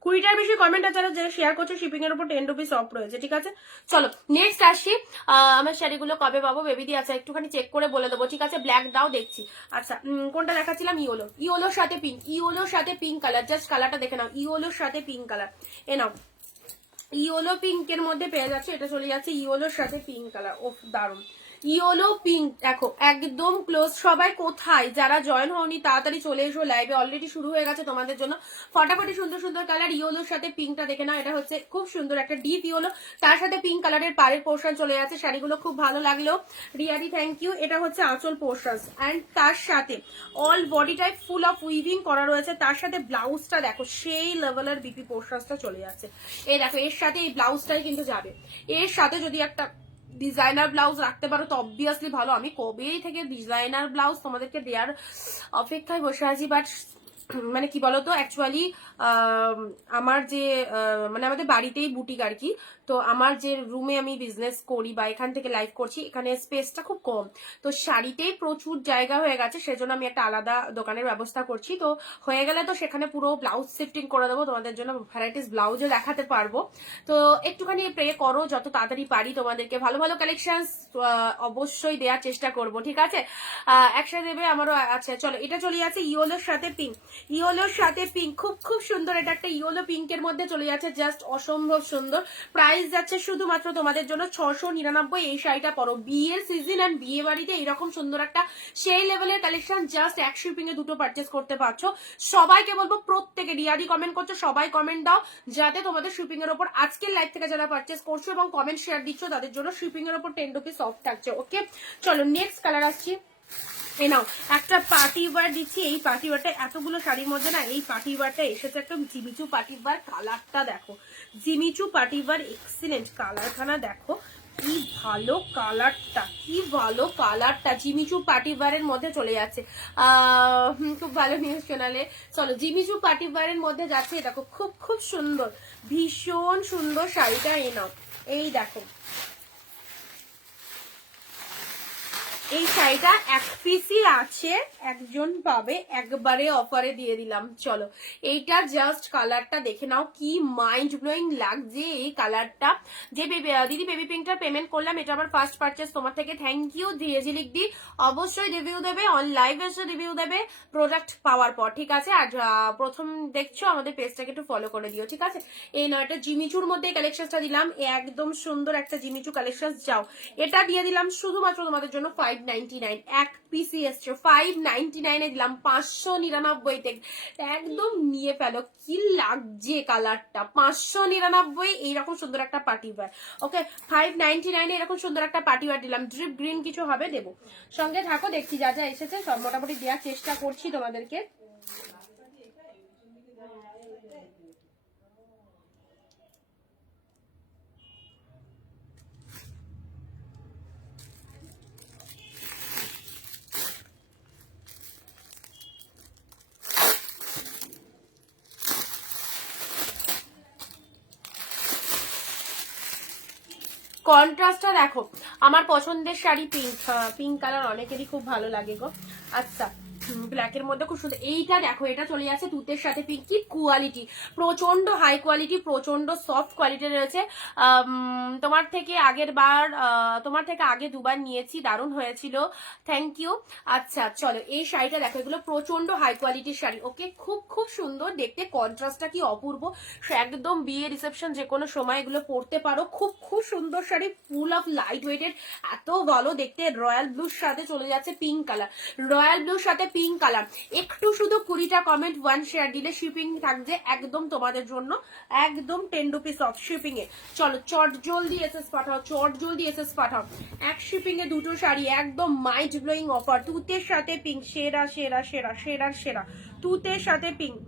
20টার বেশি কমেন্ট আছে যে শেয়ার করছে, শিপিং এর উপর 10 রুপিস অফ রয়েছে, ঠিক আছে। চলো নেক্সট আসি, আমার শাড়িগুলো কবে পাবো বেবি দি? আচ্ছা একটুখানি চেক করে বলে দেবো, ঠিক আছে। ব্ল্যাক দাও, দেখছি। আচ্ছা কোনটা দেখাচ্ছিলাম? ইয়োলোর সাথে পিঙ্ক, ইয়োলোর সাথে পিঙ্ক কালার, জাস্ট কালারটা দেখে নাও, ইয়োলোর সাথে পিঙ্ক কালার। এ নাও, ইয়োলো পিঙ্কের মধ্যে পেয়ে যাচ্ছে, এটা চলে যাচ্ছে ইয়োলোর সাথে পিঙ্ক কালার। ও দারুন, ইয়োলো পিঙ্ক, দেখো একদম ক্লোজ। সবাই কোথায়, যারা জয়েন হওনি তাড়াতাড়ি চলে এসো লাইভে, অলরেডি শুরু হয়ে গেছে তোমাদের জন্য। ফটাফটি সুন্দর সুন্দর কালার, ইয়োলোর সাথে পিঙ্কটা দেখে নাও, এটা হচ্ছে খুব সুন্দর একটা ডিপ ইয়োলো, তার সাথে পিঙ্ক কালারের পাড়ের পোর্শন চলে যাচ্ছে। শাড়িগুলো খুব ভালো লাগলো রিয়াদি, থ্যাংক ইউ। এটা হচ্ছে আঁচল পোর্শন, অ্যান্ড তার সাথে অল বডিটাই ফুল অফ উইভিং করা রয়েছে, তার সাথে ব্লাউজটা দেখো সেই লেভেলের বিপি পোর্শনটা চলে যাচ্ছে। এই দেখো এর সাথে এই ব্লাউজটাই কিন্তু যাবে, এর সাথে যদি একটা ডিজাইনার ব্লাউজ রাখতে পারো তো অবভিয়াসলি ভালো। আমি কবেই থেকে ডিজাইনার ব্লাউজ তোমাদেরকে দেওয়ার অপেক্ষায় বসে আছি, বাট মানে কি বলতো, অ্যাকচুয়ালি আমার যে মানে আমাদের বাড়িতেই বুটিক আর কি, তো আমার যে রুমে আমি বিজনেস করি বা এখান থেকে লাইভ করছি, এখানে স্পেসটা খুব কম, তো শাড়িতেই প্রচুর জায়গা হয়ে গেছে, সেজন্য আমি একটা আলাদা দোকানের ব্যবস্থা করছি। তো হয়ে গেলে তো সেখানে পুরো ব্লাউজ শিফটিং করে দেবো, তোমাদের জন্য ভ্যারাইটিস ব্লাউজও দেখাতে পারবো। তো একটুখানি প্রে করো, যত তাড়াতাড়ি পারি তোমাদেরকে ভালো ভালো কালেকশন অবশ্যই দেওয়ার চেষ্টা করব, ঠিক আছে। একসাথে দেবে আমারও। আচ্ছা চলো, এটা চলে যাচ্ছে ইয়োলোর সাথে পিঙ্ক, ইয়োলোর সাথে পিঙ্ক, খুব খুব সুন্দর। এটা একটা ইয়োলো পিঙ্কের মধ্যে চলে যাচ্ছে, জাস্ট অসম্ভব সুন্দর। প্রাইস যাচ্ছে শুধুমাত্র তোমাদের জন্য 699। এই শাড়িটা পরো, বিয়ের সিজন এন্ড বিয়ে বাড়িতে এরকম সুন্দর একটা সেই লেভেলের কালেকশন জাস্ট এক শিপিং এ দুটো পারচেস করতে পারছো। সবাইকে বলবো, প্রত্যেকে রিয়াদি কমেন্ট করছো, সবাই কমেন্ট দাও, যাতে তোমাদের শিপিং এর উপর আজকের লাইভ থেকে যারা পারচেস করছো এবং কমেন্ট শেয়ার দিচ্ছ তাদের জন্য শিপিং এর উপর 10 রুপিস অফ থাকছে। ওকে চলো নেক্সট কালার আসছি। এই নাও একটা পার্টি ওয়্যার দিচ্ছি, এই পার্টি ওয়্যারটা এতগুলো শাড়ির মধ্যে না এই পার্টি ওয়্যারটা এসেছে একদম জিমিচু পার্টি ওয়্যার। কালারটা দেখো, জিমিচু পার্টি ওয়্যার, এক্সিলেন্ট কালারখানা দেখো, কি ভালো কালারটা, কি ভালো কালারটা, জিমিচু পার্টি ওয়্যারের মধ্যে চলে যাচ্ছে। খুব ভালো নিউজ শোনালে। চলো জিমিচু পার্টি ওয়্যারের মধ্যে যাচ্ছে, দেখো খুব খুব সুন্দর, ভীষণ সুন্দর শাড়িটা। এই নাও, এই দেখো এই শাড়িটা এক পিসই আছে, একজন পাবে, একবারে অফারে দিয়ে দিলাম। চলো এইটা জাস্ট কালারটা দেখে নাও, কি মাইন্ড ব্লোয়িং লাগছে এই কালারটা। যে দিদি বেবি পিঙ্কটার পেমেন্ট করলাম, এটা আমার ফার্স্ট পারচেস তোমার থেকে, থ্যাংক ইউ। রিয়েজিলিক দি অবশ্যই রিভিউ দেবে, অন লাইভ এসে রিভিউ দেবে প্রোডাক্ট পাওয়ার পর, ঠিক আছে। আর প্রথম দেখছো আমাদের পেজটাকে একটু ফলো করে দিও, ঠিক আছে। এই নয়, এটা জিমিচুর মধ্যে কালেকশনটা দিলাম, একদম সুন্দর একটা জিমিচু কালেকশন। যাও এটা দিয়ে দিলাম শুধুমাত্র তোমাদের জন্য 599, এক পিসি এসছে 599 এ দিলাম, 599 একদম নিয়ে ফেলো। কি লাগছে কালারটা, 599 এইরকম সুন্দর একটা পার্টি ওয়্যার। ওকে 599 এরকম সুন্দর একটা পার্টি ওয়্যার দিলাম, ড্রিপ গ্রিন কিছু হবে দেবো। সঙ্গে থাকো, দেখছি যা যা এসেছে সব মোটামুটি দেওয়ার চেষ্টা করছি তোমাদেরকে। কন্ট্রাস্টটা দেখো, আমার পছন্দের শাড়ি পিঙ্ক, পিঙ্ক কালার অনেকেরই খুব ভালো লাগে গো। আচ্ছা ব্ল্যাকের মধ্যে খুব সুন্দর, এইটা দেখো, এটা চলে যাচ্ছে তুতের সাথে পিঙ্ক, কি কোয়ালিটি, প্রচন্ড হাই কোয়ালিটি, প্রচন্ড সফট কোয়ালিটি রয়েছে। তোমার থেকে আগের বার, তোমার থেকে আগে দুবার নিয়েছি, দারুণ হয়েছিল, থ্যাংক ইউ। আচ্ছা চলো এই শাড়িটা দেখো, এগুলো প্রচন্ড হাই কোয়ালিটির শাড়ি। ওকে খুব খুব সুন্দর দেখতে, কন্ট্রাস্টটা কি অপূর্ব, একদম বিয়ে রিসেপশন যে কোনো সময় এগুলো পরতে পারো। খুব খুব সুন্দর sari, full of light weighted, এত ভালো দেখতে। রয়্যাল ব্লুর সাথে চলে যাচ্ছে পিঙ্ক কালার, রয়্যাল ব্লুর সাথে পিঙ্ক কালার। একটু শুধু 20টা কমেন্ট 1 শেয়ার দিলে শিপিং থাকছে একদম তোমাদের জন্য, একদম 10 রুপিস অফ শিপিং এ। চলো চট জলদি এসএস পাঠাও, চট জলদি এসএস পাঠাও। এক শিপিং এ দুটো শাড়ি, একদম মাইন্ড ব্লোয়িং অফার, তুতের সাথে পিঙ্ক, সেরা সেরা সেরা সেরা সেরা, তুতের সাথে পিঙ্ক।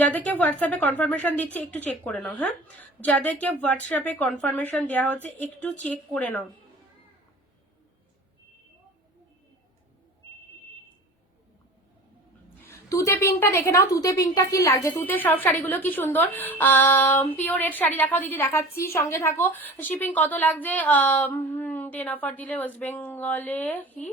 যাদেরকে হোয়াটসঅ্যাপে কনফার্মেশন দিচ্ছি একটু চেক করে নাও, হ্যাঁ, যাদেরকে হোয়াটসঅ্যাপে কনফার্মেশন দেওয়া হচ্ছে একটু চেক করে নাও। তুতে পিঙ্কটা দেখে নাও, তুতে পিঙ্কটা কি লাগছে, তুতে সব শাড়িগুলো কি সুন্দর। পিওর রেড শাড়ি দেখাও দিদি, দেখাচ্ছি, সঙ্গে থাকো। শিপিং কত লাগছে? 10 অফার দিলে ওয়েস্ট বেঙ্গলে কি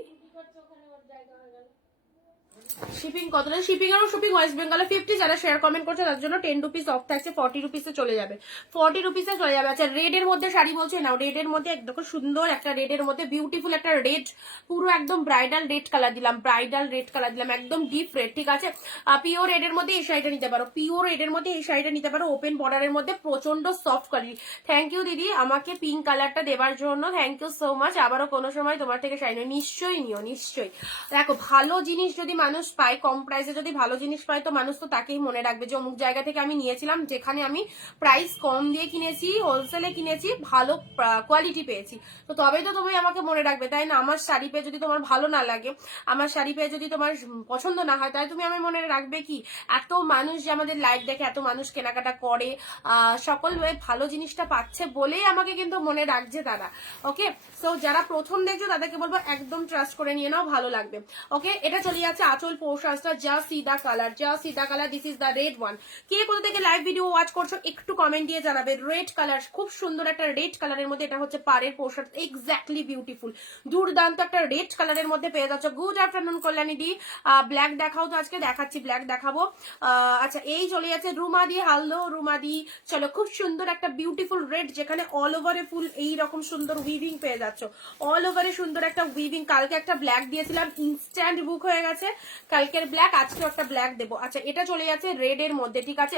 শিপিং কত না? শিপিং আর শিপিং ওয়েস্ট বেঙ্গলে 50। যারা শেয়ার কমেন্ট করছে তার জন্য 10 রুপিস অফ থাকছে, 40 রুপিসে চলে যাবে, 40 রুপিসে চলে যাবে। আচ্ছা রেড এর মধ্যে শাড়ি বলছে নাও, রেড এর মধ্যে একদম সুন্দর একটা রেড এর মধ্যে বিউটিফুল একটা রেড, পুরো একদম ব্রাইডাল রেড কালার দিলাম, ব্রাইডাল রেড কালার দিলাম, একদম ডিপ রেড, ঠিক আছে। পিওর রেড এর মধ্যে এই শাড়িটা নিতে পারো, পিওর রেড এর মধ্যে এই শাড়িটা নিতে পারো, ওপেন বর্ডারের মধ্যে, প্রচন্ড সফট কোয়ালিটি। থ্যাংক ইউ দিদি আমাকে পিঙ্ক কালারটা দেওয়ার জন্য, থ্যাংক ইউ সো মাচ। আবারও কোনো সময় তোমার থেকে শাড়ি নিশ্চয়ই নিও, নিশ্চয়ই। দেখো ভালো জিনিস যদি মানুষ পায়, কম প্রাইসে যদি ভালো জিনিস পায়, তো মানুষ তো তাকেই মনে রাখবে যে অমুক জায়গা থেকে আমি নিয়েছিলাম, যেখানে আমি প্রাইস কম দিয়ে কিনেছি, হোলসেলে কিনেছি, ভালো কোয়ালিটি পেয়েছি, তো তবেই তো তুমি আমাকে মনে রাখবে, তাই না? আমার শাড়ি পেয়ে যদি তোমার ভালো না লাগে, আমার শাড়ি পেয়ে যদি তোমার পছন্দ না হয়, তাই তুমি আমি মনে রাখবে কি? এত মানুষ যে আমাদের লাইভ দেখে, এত মানুষ কেনাকাটা করে, সকল ভালো জিনিসটা পাচ্ছে বলেই আমাকে কিন্তু মনে রাখছে তারা। ওকে, সো যারা প্রথম দেখছো তাদেরকে বলবো একদম ট্রাস্ট করে নিয়ে নাও, ভালো লাগবে। ওকে, এটা চলে যাচ্ছে আঁচল পোশাকটা, যা সিদা কালার, যা সিদা colour, this is the red one. কে কোথা থেকে লাইভ ভিডিও ওয়াচ করছো একটু কমেন্ট দিয়ে জানাবে। রেড কালার, খুব সুন্দর একটা রেড কালারের মধ্যে, এটা হচ্ছে পাড়ের পোশাক, এক্স্যাক্টলি বিউটিফুল, দুর্দান্ত একটা রেড কালারের মধ্যে পেয়ে যাচ্ছ। গুড আফটারনুন কল্যাণী দি, ব্ল্যাক দেখাও তো, আজকে দেখাচ্ছি, ব্ল্যাক দেখাবো। আচ্ছা এই চলে যাচ্ছে রুমা দি, হ্যালো রুমা দি, চলো খুব সুন্দর একটা বিউটিফুল রেড, যেখানে অল ওভারে ফুল এইরকম সুন্দর উইভিং পেয়ে যাচ্ছ, অল ওভারে সুন্দর একটা উইভিং। কালকে একটা ব্ল্যাক দিয়েছিলাম, ইনস্ট্যান্ট বুক হয়ে গেছে কালকের ব্ল্যাক, আজকে একটা ব্ল্যাক দেবো। আচ্ছা এটা চলে যাচ্ছে রেড এর মধ্যে, ঠিক আছে,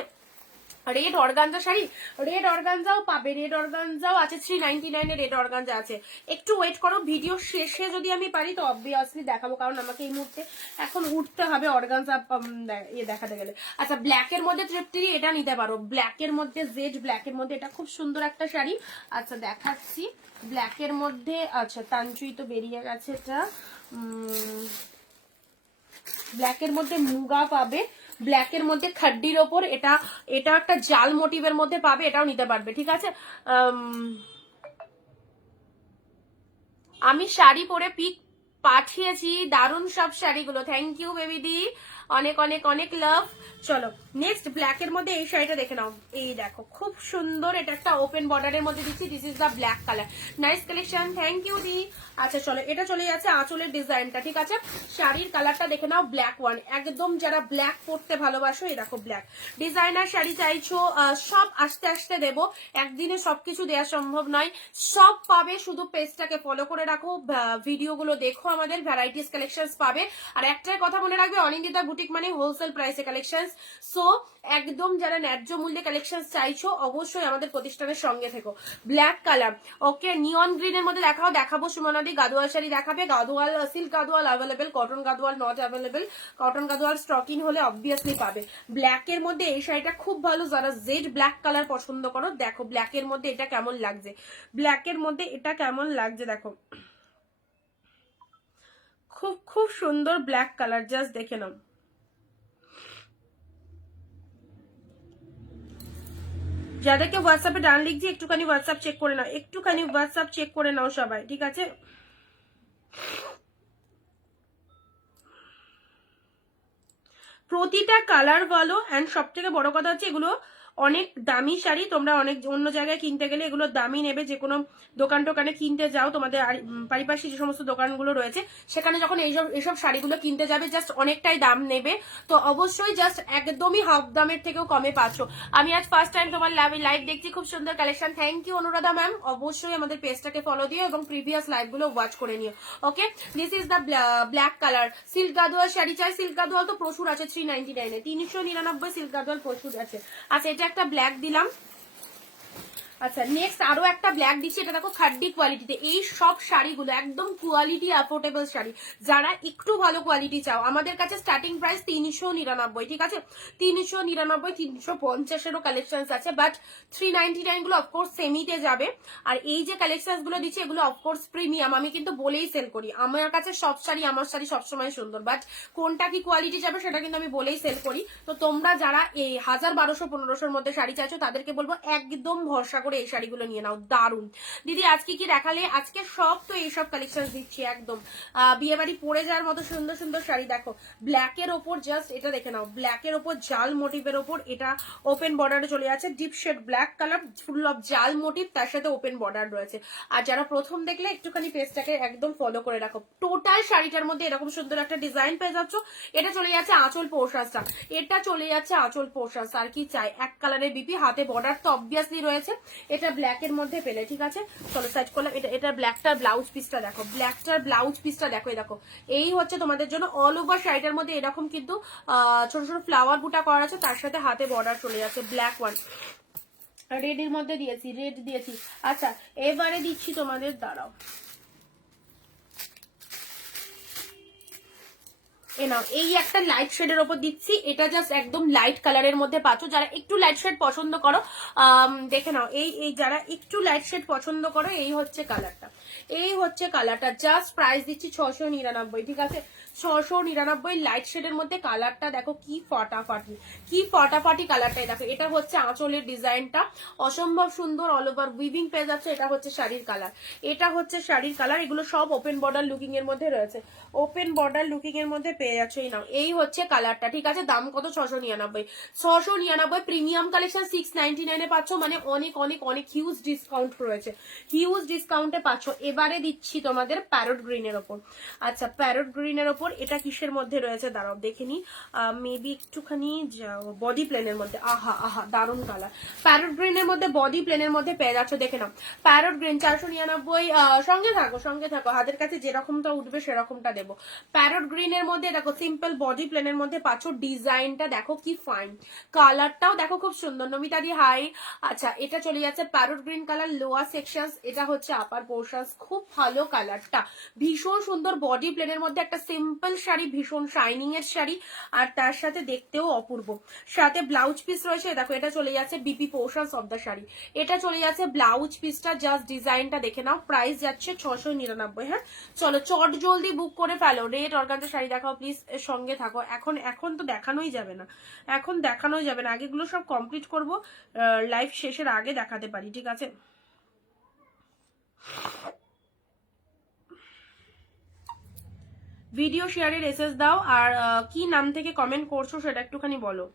রেড অর্গানজা শাড়ি, রেড অর্গানজাও পাবে, রেড অর্গানজাও আছে, 399 এ রেড অর্গানজা আছে। একটু ওয়েট করো, ভিডিও শেষে যদি আমি পারি তো অবভিয়াসলি দেখাবো, কারণ আমাকে এই মুহূর্তে এখন উঠতে হবে অর্গানজা দেখাতে গেলে। আচ্ছা ব্ল্যাক এর মধ্যে তৃপ্তি, এটা নিতে পারো, ব্ল্যাক এর মধ্যে, জেড ব্ল্যাক এর মধ্যে, এটা খুব সুন্দর একটা শাড়ি। আচ্ছা দেখাচ্ছি ব্ল্যাক এর মধ্যে। আচ্ছা তানচুই তো বেরিয়ে গেছে, এটা ব্ল্যাক এর মধ্যে মুগা পাবে, ব্ল্যাক এর মধ্যে খাড্ডির ওপর, এটা এটা একটা জাল মোটিভের মধ্যে পাবে, এটাও নিতে পারবে, ঠিক আছে। আমি শাড়ি পরে পিক পাঠিয়েছি, দারুণ সব শাড়িগুলো, থ্যাংক ইউ বেবি দি, অনেক অনেক অনেক লাভ। চলো নেক্সট ব্ল্যাক এর মধ্যে এই শাড়িটা দেখে নাও, এই দেখো খুব সুন্দর, এটা একটা ওপেন বর্ডারের মধ্যে দিচ্ছি, this is the black colour, nice collection, thank you দি। আচ্ছা চলো এটা চলে যাচ্ছে আঁচলের ডিজাইনটা, ঠিক আছে, শাড়ির কালারটা দেখে নাও, ব্ল্যাক ওয়ান, একদম যারা ব্ল্যাক পরতে ভালোবাসো, এই দেখো ব্ল্যাক ডিজাইনার শাড়ি চাইছো, সব আস্তে আস্তে দেবো, একদিনে সবকিছু দেওয়া সম্ভব নয়, সব পাবে, শুধু পেজটাকে ফলো করে রাখো, ভিডিওগুলো দেখো, আমাদের ভ্যারাইটিস কালেকশনস পাবে। আর একটাই কথা মনে রাখবে, অনিন্দিতা বুটিক মানে হোলসেল প্রাইসে কালেকশনস, সো একদম যারা ন্যায্য মূল্যে কালেকশন চাইছো অবশ্যই আমাদের প্রতিষ্ঠানের সঙ্গে থেকো। ব্ল্যাক কালার, ওকে, নিয়ন গ্রিন এর মধ্যে দেখাবো সুমনাদি, গাদোয়াল শাড়ি দেখাবে, Gadwal silk Gadwal available, cotton Gadwal not available, cotton Gadwal stocking হলে অবভিয়াসলি পাবে। ব্ল্যাক এর মধ্যে এই শাড়িটা খুব ভালো, যারা জেড ব্ল্যাক কালার পছন্দ করো, দেখো ব্ল্যাক এর মধ্যে এটা কেমন লাগছে, ব্ল্যাক এর মধ্যে এটা কেমন লাগছে দেখো, খুব খুব সুন্দর ব্ল্যাক কালার, জাস্ট দেখে নাও। যাদেরকে হোয়াটসঅ্যাপে ডান লিখছি একটুখানি হোয়াটসঅ্যাপ চেক করে নাও, একটুখানি হোয়াটসঅ্যাপ চেক করে নাও সবাই, ঠিক আছে। প্রতিটা কালার বলো, অ্যান্ড সব থেকে বড় কথা হচ্ছে এগুলো অনেক দামি শাড়ি, তোমরা অনেক অন্য জায়গায় কিনতে গেলে এগুলো দামি নেবে, যে কোনো দোকান টোকানে কিনতে যাও, তোমাদের পারিপার্শ্বিক যে সমস্ত দোকানগুলো রয়েছে সেখানে যখন এইসব শাড়িগুলো কিনতে যাবে জাস্ট অনেকটাই দাম নেবে, তো অবশ্যই জাস্ট একদমই হাফ দামের থেকেও কমে পাচ্ছ। আমি আজ ফার্স্ট টাইম তোমার লাইভ দেখছি, খুব সুন্দর collection, thank you Anuradha ma'am, অবশ্যই আমাদের পেজটাকে ফলো দিও এবং প্রিভিয়াস লাইভগুলো ওয়াচ করে নিও। Okay, this is the black colour, silk Gadwal sari চাই, সিল্ক গাদোয়াল তো প্রচুর আছে, 399 এ 399 সিল্ক গাদোয়াল প্রচুর আছে। আচ্ছা এটা একটা ব্ল্যাক দিলাম। আচ্ছা নেক্সট আরো একটা ব্ল্যাক দিচ্ছি, এটা দেখো খাড্ডি কোয়ালিটিতে, এই সব শাড়িগুলো একদম কোয়ালিটি অ্যাফোর্ডেবল শাড়ি, যারা একটু ভালো কোয়ালিটি চাও আমাদের কাছে স্টার্টিং প্রাইস 399, ঠিক আছে, 399 350-এরও কালেকশন আছে, বাট 399 গুলো অফকোর্স সেমিতে যাবে। আর এই যে কালেকশন গুলো দিচ্ছি এগুলো অফকোর্স প্রিমিয়াম, আমি কিন্তু বলেই সেল করি, আমার কাছে সব শাড়ি, আমার শাড়ি সবসময় সুন্দর, বাট কোনটা কি কোয়ালিটি যাবে সেটা কিন্তু আমি বলেই সেল করি। তো তোমরা যারা এই 1000 1200 1500-এর মধ্যে শাড়ি চাইছো তাদেরকে বলবো একদম ভরসা করে এই শাড়িগুলো নিয়ে নাও, দারুন। দিদি আজকে কি দেখালে? আজকে সব তো এইসব কালেকশন দিচ্ছি একদম বিয়ে বাড়ি পরে যাওয়ার মতো সুন্দর সুন্দর শাড়ি। দেখো ব্ল্যাকের ওপর, জাস্ট এটা দেখে নাও, ব্ল্যাকের ওপর জাল মোটিভের ওপর, এটা ওপেন বর্ডারে চলে যাচ্ছে, deep shade black colour, full of জাল মোটিভ, তার সাথে ওপেন বর্ডার রয়েছে। আর যারা প্রথম দেখলে একটুখানি পেজটাকে একদম ফলো করে রাখো। টোটাল শাড়িটার মধ্যে এরকম সুন্দর একটা ডিজাইন পেয়ে যাচ্ছ। এটা চলে যাচ্ছে আঁচল পোর্শনটা, এটা চলে যাচ্ছে আঁচল পোর্শন। আর কি চাই, এক কালারের বিপি, হাতে বর্ডার তো অবভিয়াসলি রয়েছে। এটা ব্ল্যাকের মধ্যে পেলে, ঠিক আছে। চলো সার্চ করলাম। এটা ব্ল্যাকটার ব্লাউজ পিসটা দেখো, ব্ল্যাকটার ব্লাউজ পিসটা দেখো, এই দেখো এই হচ্ছে তোমাদের জন্য অল ওভার শাড়িটার মধ্যে এরকম কিন্তু ছোট ছোট ফ্লাওয়ার বুটা করা আছে, তার সাথে হাতে বর্ডার চলে যাচ্ছে। ব্ল্যাক ওয়ান, রেড এর মধ্যে দিয়েছি, রেড দিয়েছি। আচ্ছা এবারে দিচ্ছি তোমাদের, দাঁড়াও নাও, এই একটা লাইট শেডের ওপর দিচ্ছি। এটা জাস্ট একদম লাইট কালারের মধ্যে পাচ্ছ। যারা একটু লাইট শেড পছন্দ করো দেখে নাও, এই যারা একটু লাইট শেড পছন্দ করো, এই হচ্ছে কালারটা, এই হচ্ছে কালারটা। জাস্ট প্রাইস দিচ্ছি 699, ঠিক আছে। 699 লাইট শেডের মধ্যে কালারটা দেখো কি ফাটাফাটি, কি ফাটাফাটি কালারটাই দেখো। এটা হচ্ছে আঁচলের ডিজাইনটা, অসম্ভব সুন্দর, অল ওভার উইভিং পেয়ে যাচ্ছে। এটা হচ্ছে শাড়ির কালার, এটা হচ্ছে শাড়ির কালার। এগুলো সব ওপেন বর্ডার লুকিং এর মধ্যে রয়েছে, ওপেন বর্ডার লুকিং এর মধ্যে পেয়ে যাচ্ছে। এই নাও, এই হচ্ছে কালারটা, ঠিক আছে। দাম কত? 699। 699 প্রিমিয়াম কালেকশন 699 এ পাচ্ছ, মানে অনেক অনেক অনেক হিউজ ডিসকাউন্ট রয়েছে, হিউজ ডিসকাউন্টে পাচ্ছ। এবারে দিচ্ছি তোমাদের প্যারট গ্রিনের ওপর। আচ্ছা প্যারট গ্রিনের ওপর এটা কিসের মধ্যে রয়েছে দাঁড়াও দেখে নি, মেবি একটুখানি বডি প্লেনের মধ্যে। আহা আহা দারুন কালার, প্যারট গ্রিনের মধ্যে বডি প্লেনের মধ্যে পেয়ে যাচ্ছ, দেখে নাও। Parrot green 499। সঙ্গে থাকো সঙ্গে থাকো, হাতের কাছে যেরকমটা উঠবে সেরকমটা দেবো। প্যারট গ্রিনের মধ্যে দেখো সিম্পল বডি প্লেনের মধ্যে পাচ্ছ। ডিজাইনটা দেখো কি ফাইন, কালারটাও দেখো খুব সুন্দর। নমিতাদি হাই। আচ্ছা এটা চলে যাচ্ছে parrot green colour, lower section, এটা হচ্ছে আপার পোর্শন। খুব ভালো কালারটা, ভীষণ সুন্দর বডি প্লেনের মধ্যে একটা সিম্পল শাড়ি, ভীষণ শাইনিং এর শাড়ি, আর তার সাথে দেখতেও অপূর্ব। সাথে ব্লাউজ পিস রয়েছে, দেখো এটা চলে যাচ্ছে BP portions of the sari, এটা চলে যাচ্ছে ব্লাউজ পিসটা। জাস্ট ডিজাইনটা দেখে নাও, প্রাইস যাচ্ছে 699। হ্যাঁ চলো চট জলদি বুক করে ফেলো। রেড অর্গানজা শাড়ি দেখাও প্লিজ, এর সঙ্গে থাকো। এখন তো দেখানোই যাবে না, এখন দেখানোই যাবে না, আগেগুলো সব কমপ্লিট করবো, লাইভ শেষের আগে দেখাতে পারি, ঠিক আছে। ভিডিও শেয়ারের এসএস দাও, আর কি নাম থেকে কমেন্ট করছো সেটা একটুখানি বলো।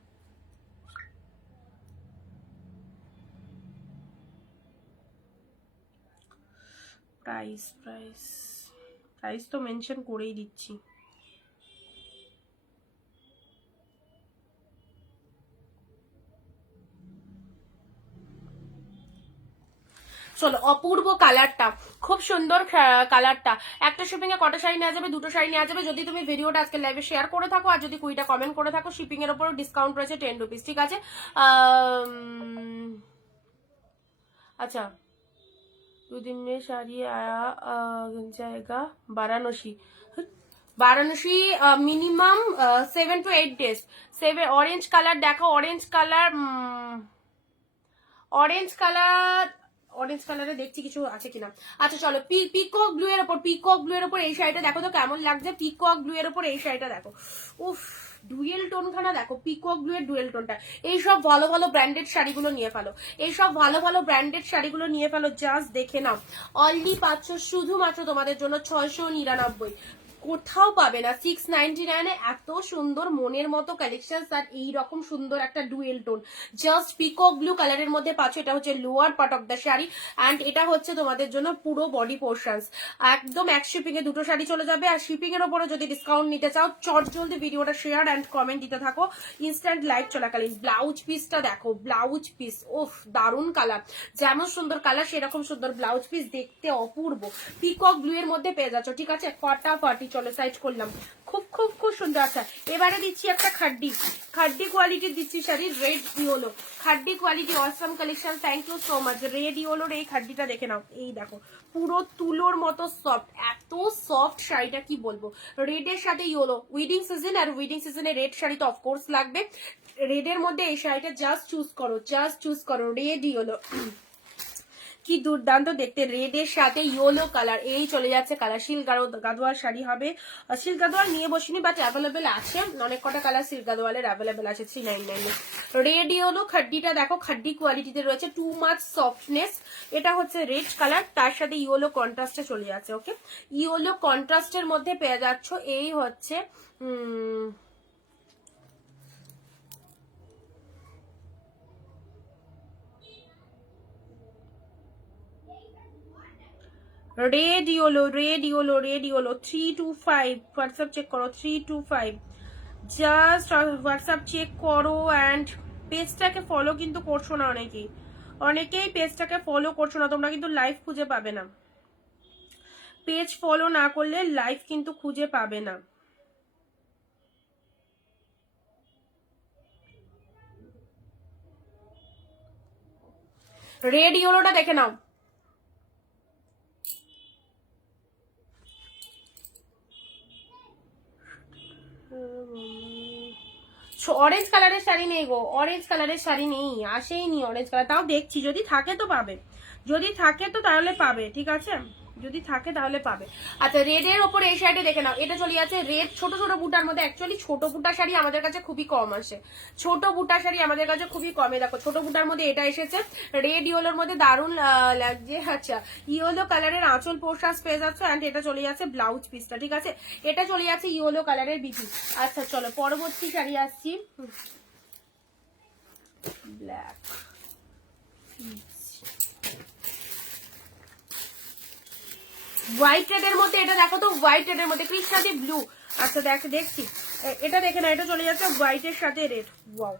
প্রাইস প্রাইস প্রাইস তো মেনশন করেই দিচ্ছি। চলো অপূর্ব কালারটা, খুব সুন্দর কালারটা। একটা শিপিং এ কটা শাড়ি নেওয়া যাবে? দুটো শাড়ি নেওয়া যাবে যদি তুমি ভিডিওটা আজকে লাইভে শেয়ার করে থাকো, আর যদি 20টা কমেন্ট করে থাকো। শিপিং এর উপর ডিসকাউন্ট রয়েছে 10 রুপিস, ঠিক আছে। আচ্ছা 2 दिन में शादी आया जाएगा Varanasi, Varanasi minimum 7 to 8 days। 7 orange colour देखो, ऑरेंज कलर, অরেঞ্জ কালার, অরেঞ্জ কালারে দেখছি কিছু আছে কিনা। আচ্ছা চলো পিকক ব্লু এর উপর, পিকক ব্লু এর উপর এই শাড়িটা দেখো তো কেমন লাগছে। পিকক ব্লু এর উপর এই শাড়িটা দেখো, উফ ডুয়েল টোন খানা দেখো, পিকক ব্লু এর ডুয়েল টোনটা। এইসব ভালো ভালো ব্র্যান্ডেড শাড়িগুলো নিয়ে ফেলো, এইসব ভালো ভালো ব্র্যান্ডেড শাড়িগুলো নিয়ে ফেলো। জাস্ট দেখে নাও, অনলি পাচ্ছ শুধুমাত্র তোমাদের জন্য 699, কোথাও পাবে না। 699 এ এত সুন্দর মনের মতো কালেকশন, আর এইরকম সুন্দর একটা dual tone, just peacock blue কালারের মধ্যে পাচ্ছ। এটা হচ্ছে lower part of the sari, and এটা হচ্ছে তোমাদের জন্য পুরো বডি পোর্শনস। একদম এক শিপিং এ দুটো শাড়ি চলে যাবে। আর শিপিং এর উপরে যদি ডিসকাউন্ট নিতে চাও, চট জলদি ভিডিওটা শেয়ার অ্যান্ড কমেন্ট দিতে থাকো ইনস্ট্যান্ট লাইভ চলাকালীন। ব্লাউজ পিসটা দেখো, ব্লাউজ পিস ওফ দারুন কালার, যেমন সুন্দর কালার সেরকম সুন্দর ব্লাউজ পিস, দেখতে অপূর্ব। পিকক ব্লু এর মধ্যে পেয়ে যাচ্ছ, ঠিক আছে। ফাটাফাটি, চলো সাইড করলাম, খুব খুব খুব সুন্দর। আচ্ছা এবারে দিচ্ছি একটা খাড্ডি, খাড্ডি কোয়ালিটির দিচ্ছি sari, red yellow khaddi quality, awesome collection, thank you so much. Red ইয়েলোর এই খাড্ডিটা দেখে নাও, এই দেখো পুরো তুলোর মতো সফট, এত সফট শাড়িটা কি বলবো। রেডের সাথে ইয়েলো, উইডিং সিজন, আর উইডিং সিজনে রেড শাড়ি তো অফকোর্স লাগবে। রেডের মধ্যে এই শাড়িটা জাস্ট চুজ করো, জাস্ট চুজ করো, রেড ইয়েলো। কি দুর্দান্ত দেখতে, রেড এর সাথে ইয়েলো কালার, এই চলে যাচ্ছে কালার। সিল্ক গাদোয়াল শাড়ি হবে, সিল্ক গাদোয়াল নিয়ে বসিনি বাট অ্যাভেলেবেল আছে, অনেক কটা কালার সিল্ক গাদোয়ালের অ্যাভেলেবেল আছে 399 রেড ইয়েলো। খাড্ডিটা দেখো, খাড্ডি কোয়ালিটিতে রয়েছে, টু মাচ সফটনেস। এটা হচ্ছে রেড কালার, তার সাথে ইয়েলো কন্ট্রাস্টে চলে যাচ্ছে। ওকে, ইয়েলো কন্ট্রাস্টের মধ্যে পেয়ে যাচ্ছ এই হচ্ছে red yellow, red yellow, red yellow 325। WhatsApp check করো 325, জাস্ট হোয়াটসঅ্যাপ চেক করো। অ্যান্ড পেজটাকে ফলো কিন্তু করছো না অনেকেই পেজটাকে ফলো করছো না, তোমরা কিন্তু লাইভ খুঁজে পাবে না। পেজ ফলো না করলে লাইভ কিন্তু খুঁজে পাবে না। রেড ইয়েলোটা দেখে নাও। অরেঞ্জ কালারের শাড়ি নেই গো, অরেঞ্জ কালারের শাড়ি নেই, আসেইনি অরেঞ্জ কালার। তাও দেখছি, যদি থাকে তো পাবে, যদি থাকে তো তাহলে পাবে, ঠিক আছে, যদি থাকে তাহলে পাবে। আচ্ছা, রেড এর ওপরে এই শাড়িটা দেখে নাও, এটা চলে যাচ্ছে রেড ছোট ছোট বুটার মধ্যে। অ্যাকচুয়ালি ছোট বুটা শাড়ি আমাদের কাছে খুবই কম আসে, ছোট বুটা শাড়ি আমাদের কাছে খুবই কমে। দেখো ছোট বুটার মধ্যে এটা এসেছে, রেড ইয়েলোর মধ্যে দারুণ লাগছে। আচ্ছা, ইয়েলো কালারের আঁচল পোশাক পেয়ে যাচ্ছে, অ্যান্ড এটা চলে যাচ্ছে ব্লাউজ পিসটা, ঠিক আছে, এটা চলে যাচ্ছে ইয়েলো কালারের বিপি। আচ্ছা চলো পরবর্তী শাড়ি আসছি, ব্ল্যাক হোয়াইট রেড এর মধ্যে। এটা দেখো তো, হোয়াইট রেড এর মধ্যে কৃষ্ণাদি ব্লু। আচ্ছা দেখছি, এটা দেখে না, এটা চলে যাচ্ছে হোয়াইট এর সাথে রেড। ওয়াও,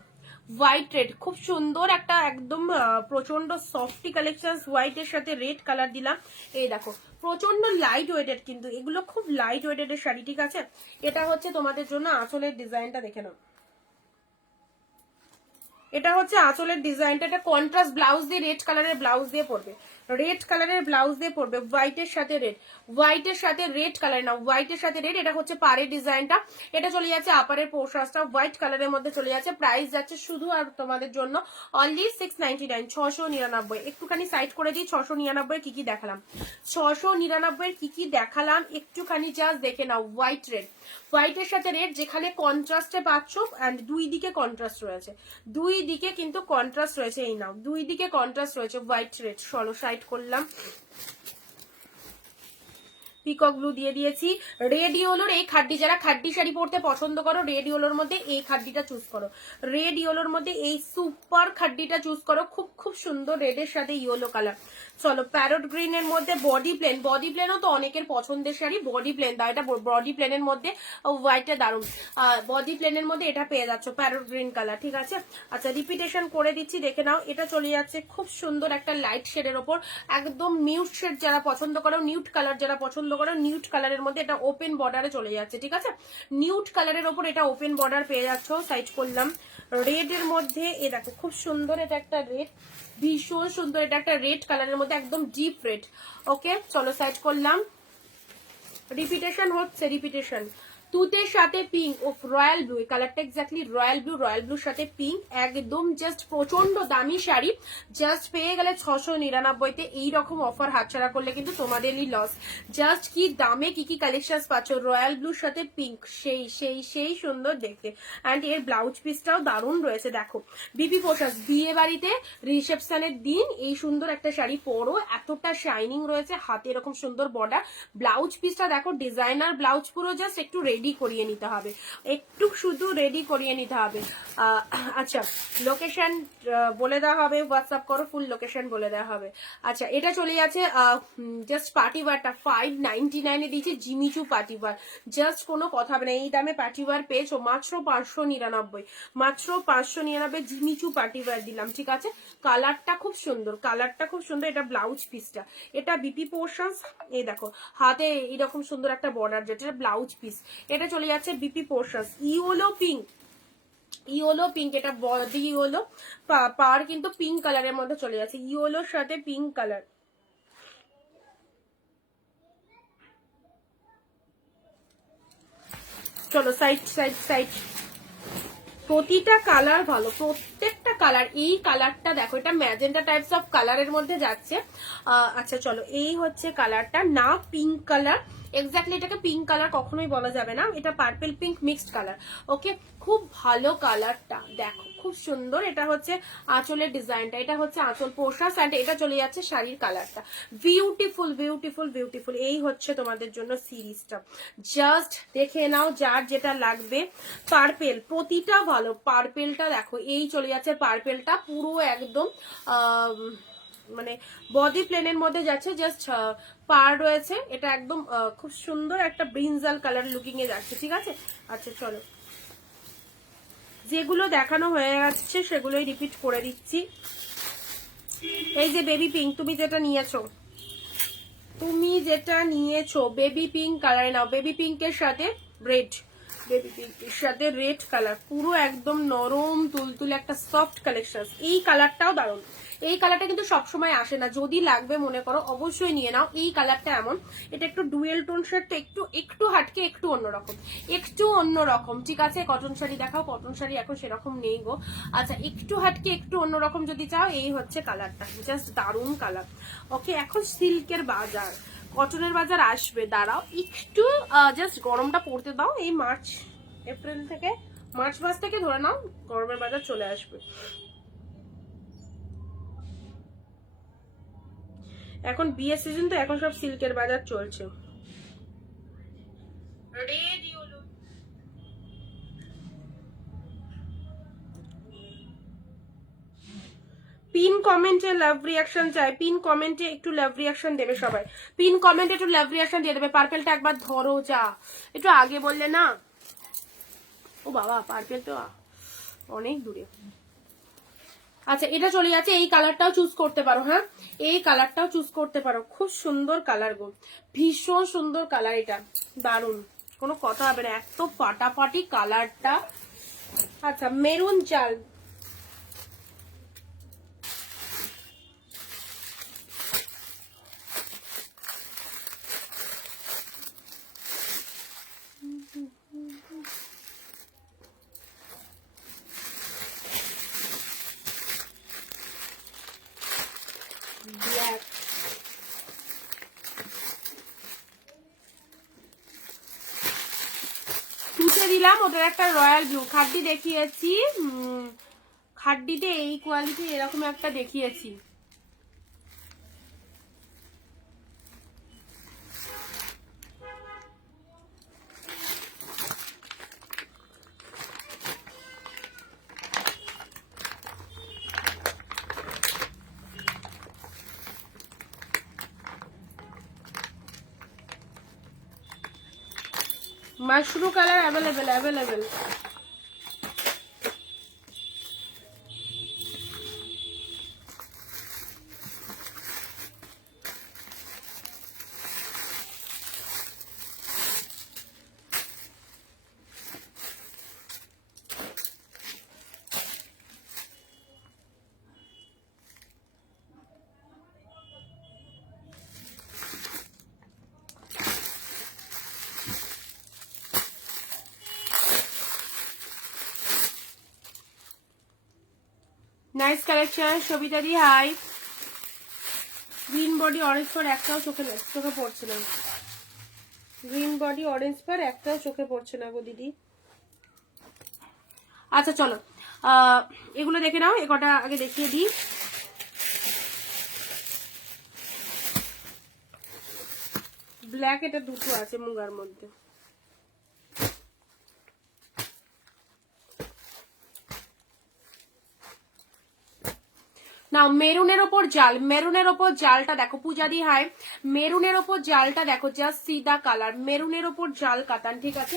হোয়াইট রেড খুব সুন্দর একটা, একদম প্রচন্ড সফটি কালেকশন। হোয়াইট এর সাথে রেড কালার দিলাম, এই দেখো প্রচন্ড লাইট ওয়েটেড, কিন্তু এগুলো খুব লাইট ওয়েটেড এর শাড়ি, ঠিক আছে। এটা হচ্ছে তোমাদের জন্য আঁচলের ডিজাইনটা দেখে নাও, এটা হচ্ছে আঁচলের ডিজাইনটা। এটা কন্ট্রাস্ট ব্লাউজ দিয়ে, রেড কালারের ব্লাউজ দিয়ে পড়বে, রেড কালারের ব্লাউজ দিয়ে পড়বে, হোয়াইটের সাথে রেড, হোয়াইটের সাথে রেড কালার না, হোয়াইটের সাথে রেড। এটা হচ্ছে পাড়ের ডিজাইনটা, এটা চলে যাচ্ছে আপারের পোশাকটা হোয়াইট কালারের মধ্যে চলে যাচ্ছে। প্রাইস যাচ্ছে শুধু আর তোমাদের জন্য অনলি 699, 699। একটুখানি সাইড করে দিই 699 কি কি দেখালাম, 699 কি কি দেখালাম একটুখানি জাস্ট দেখে নাও। হোয়াইট রেড, হোয়াইটের সাথে রেড, যেখানে কন্ট্রাস্টে পাচ্ছ, অ্যান্ড দুই দিকে কন্ট্রাস্ট রয়েছে, দুই দিকে কিন্তু কন্ট্রাস্ট রয়েছে, এই নাও দুই দিকে কন্ট্রাস্ট রয়েছে, হোয়াইট রেড। চলো সাইড করলাম, পিকক ব্লু দিয়ে দিয়েছি। রেড ইয়েলোর এই খাড্ডি, যারা খাড্ডি শাড়ি পরতে পছন্দ করো, রেড ইয়েলোর মধ্যে এই খাড্ডিটা চুজ করো, রেড ইয়েলোর মধ্যে এই সুপার খাড্ডিটা চুজ করো, খুব খুব সুন্দর রেডের সাথে ইয়েলো কালার। চলো প্যারট গ্রিন এর মধ্যে বডি প্লেন, বডি প্লেনও তো অনেকের পছন্দের শাড়ি, বডি প্লেন দাও, এটা বডি প্লেনের মধ্যে হোয়াইটটা দারুন, বডি প্লেনের মধ্যে এটা পেয়ে যাচ্ছ প্যারট গ্রিন কালার, ঠিক আছে। আচ্ছা রিপিটেশন করে দিচ্ছি দেখে নাও, এটা চলে যাচ্ছে খুব সুন্দর একটা লাইট শেডের ওপর, একদম নিউট শেড যারা পছন্দ করো, নিউট কালার যারা পছন্দ করো, নিউট কালারের মধ্যে এটা ওপেন বর্ডারে চলে যাচ্ছে, ঠিক আছে, নিউট কালারের ওপর এটা ওপেন বর্ডার পেয়ে যাচ্ছ। সাইড করলাম, রেড এর মধ্যে এ দেখো খুব সুন্দর, এটা একটা রেড, ভীষণ সুন্দর, এটা একটা রেড কালারের মধ্যে একদম ডিপ রেড। ওকে চলো সাইড করলাম, রিপিটেশন হচ্ছে, রিপিটেশন তুতের সাথে পিঙ্ক, ও রয়্যাল ব্লু, এই কালারটা এক্স্যাক্টলি রয়্যাল ব্লু, রয়্যাল ব্লুর সাথে পিঙ্ক, একদম জাস্ট প্রচন্ড দামি শাড়ি, জাস্ট পেয়ে গেলে 699-তে। এইরকম অফার হাতছাড়া করলে কিন্তু তোমাদেরই লস। জাস্ট কি দামে কি কি কালেকশন পাচ্ছ, রয়্যাল ব্লুর সাথে পিঙ্ক, সেই সেই সেই সুন্দর দেখতে। অ্যান্ড এর ব্লাউজ পিসটাও দারুণ রয়েছে, দেখো বিপি পোশাক, বিয়ে বাড়িতে রিসেপশনের দিন এই সুন্দর একটা শাড়ি পরো, এতটা শাইনিং রয়েছে, হাতে এরকম সুন্দর বর্ডার, ব্লাউজ পিসটা দেখো ডিজাইনার ব্লাউজ, পুরো জাস্ট একটু রেডি করিয়ে নিতে হবে, একটু শুধু রেডি করিয়ে নিতে হবে। আচ্ছা লোকেশন বলে দেওয়া হবে, হোয়াটসঅ্যাপ করো, ফুল লোকেশন বলে দেওয়া হবে। আচ্ছা এটা চলে যাচ্ছে জাস্ট পার্টিওয়ারটা 599-এ দিয়েছে, জিমিচু পার্টিওয়ার, জাস্ট কোনো কথা হবে না, এই দামে পার্টিওয়ার পেয়েছো মাত্র 599, মাত্র 599 জিমিচু পার্টিওয়ার দিলাম, ঠিক আছে। কালারটা খুব সুন্দর, কালারটা খুব সুন্দর, এটা ব্লাউজ পিসটা, এটা বিপি পোর্শনস, এই দেখো হাতে এরকম সুন্দর একটা বর্ডার, যেটা ব্লাউজ পিস, এটা চলে যাচ্ছে BP portions. Yellow pink, yellow pink, এটা বডি ইয়েলো, পার কিন্তু পিঙ্ক কালারের মধ্যে চলে যাচ্ছে, ইয়েলোর সাথে পিঙ্ক কালার। চলো সাইড সাইড সাইড, প্রতিটা কালার ভালো, প্রত্যেকটা কালার, এই কালারটা দেখো, এটা ম্যাজেন্টা টাইপস অফ কালারের মধ্যে যাচ্ছে। আচ্ছা চলো, এই হচ্ছে কালারটা, না পিঙ্ক কালার, এক্স্যাক্টলি এটাকে পিঙ্ক কালার কখনোই বলা যাবে না, এটা পার্পল পিঙ্ক মিক্সড কালার। ওকে, খুব ভালো কালারটা, দেখো খুব সুন্দর। এটা হচ্ছে আঁচলের ডিজাইনটা, এটা হচ্ছে আঁচল পোর্শন, অ্যান্ড এটা চলে যাচ্ছে শাড়ির কালারটা। Beautiful beautiful beautiful. এই হচ্ছে তোমাদের জন্য সিরিজটা, জাস্ট দেখে নাও যার যেটা লাগবে। পার্পেল, প্রতিটা ভালো। পার্পেলটা দেখো, এই চলে যাচ্ছে পার্পেলটা, পুরো একদম মানে বডি প্লেনের মধ্যে যাচ্ছে, জাস্ট পার রয়েছে। এটা একদম খুব সুন্দর একটা ব্রিনজাল কালার লুকিং এ যাচ্ছে, ঠিক আছে। আচ্ছা চলো, যেগুলো দেখানো হয়ে যাচ্ছে সেগুলোই রিপিট করে দিচ্ছি। এই যে বেবি পিঙ্ক, তুমি যেটা নিয়েছো বেবি পিঙ্ক কালারে নাও। বেবি পিঙ্কের সাথে রেড, বেবি পিঙ্কের সাথে রেড কালার, পুরো একদম নরম তুলতুলে একটা সফট কালেকশন। এই কালারটাও দারুণ। এই কালারটা কিন্তু সবসময় আসে না, যদি লাগবে মনে করো অবশ্যই নিয়ে নাও। এই কালারটা এমন, এটা একটু ডুয়েল টোন শেড, তো একটু হাটকে, একটু অন্যরকম, ঠিক আছে। কটন শাড়ি দেখাও, কটন শাড়ি এখন সেরকম নেই গো। আচ্ছা, একটু হাটকে একটু অন্যরকম যদি চাও, এই হচ্ছে কালারটা, জাস্ট দারুণ কালার। ওকে, এখন সিল্কের বাজার, কটনের বাজার আসবে, দাঁড়াও একটু, জাস্ট গরমটা পড়তে দাও। এই মার্চ এপ্রিল থেকে, মার্চ মাস থেকে ধরে নাও গরমের বাজার চলে আসবে। এখন বিয়ের সিজন তো, এখন সব সিল্কের বাজার চলছে। পিন কমেন্টে লাভ রিয়াকশন চাই, পিন কমেন্টে একটু লাভ রিয়াকশন দেবে সবাই, পিন কমেন্টে একটু লাভ রিয়াকশন দিয়ে দেবে। পার্পেলটা একবার ধরো, যা একটু আগে বললে না। ও বাবা, পার্পেল তো অনেক দূরে। আচ্ছা, এটা চলে যাচ্ছে, এই কালারটাও চুজ করতে পারো। হ্যাঁ, এই কালারটাও চুজ করতে পারো, খুব সুন্দর কালার গো, ভীষণ সুন্দর কালার, এটা দারুন, কোনো কথা হবে না, এত ফাটাফাটি কালারটা। আচ্ছা, মেরুন চাল, ব্ল্যাক, তুতে দিলাম, ওটার একটা রয়্যাল ব্লু খাড্ডি দেখিয়েছি, খাড্ডিতে এই কোয়ালিটি এরকম একটা দেখিয়েছি। Mashru colour available. Nice collection, Sabita দি হাই। গ্রিন বডি অরেঞ্জ পার একটাও চোখে পড়ছে না, গ্রিন বডি অরেঞ্জ পার একটাও চোখে পড়ছে না গো দিদি। আচ্ছা চলো, এগুলো দেখে নাও, এ কটা আগে দেখিয়ে দিই। ব্ল্যাক, এটা দুটো আছে মুগার মধ্যে। না, মেরুনের ওপর জাল, মেরুনের ওপর জালটা দেখো, পূজা দি হাই। মেরুনের ওপর জালটা দেখো, জাস্ট সিদা কালার, মেরুনের ওপর জাল কাতান, ঠিক আছে।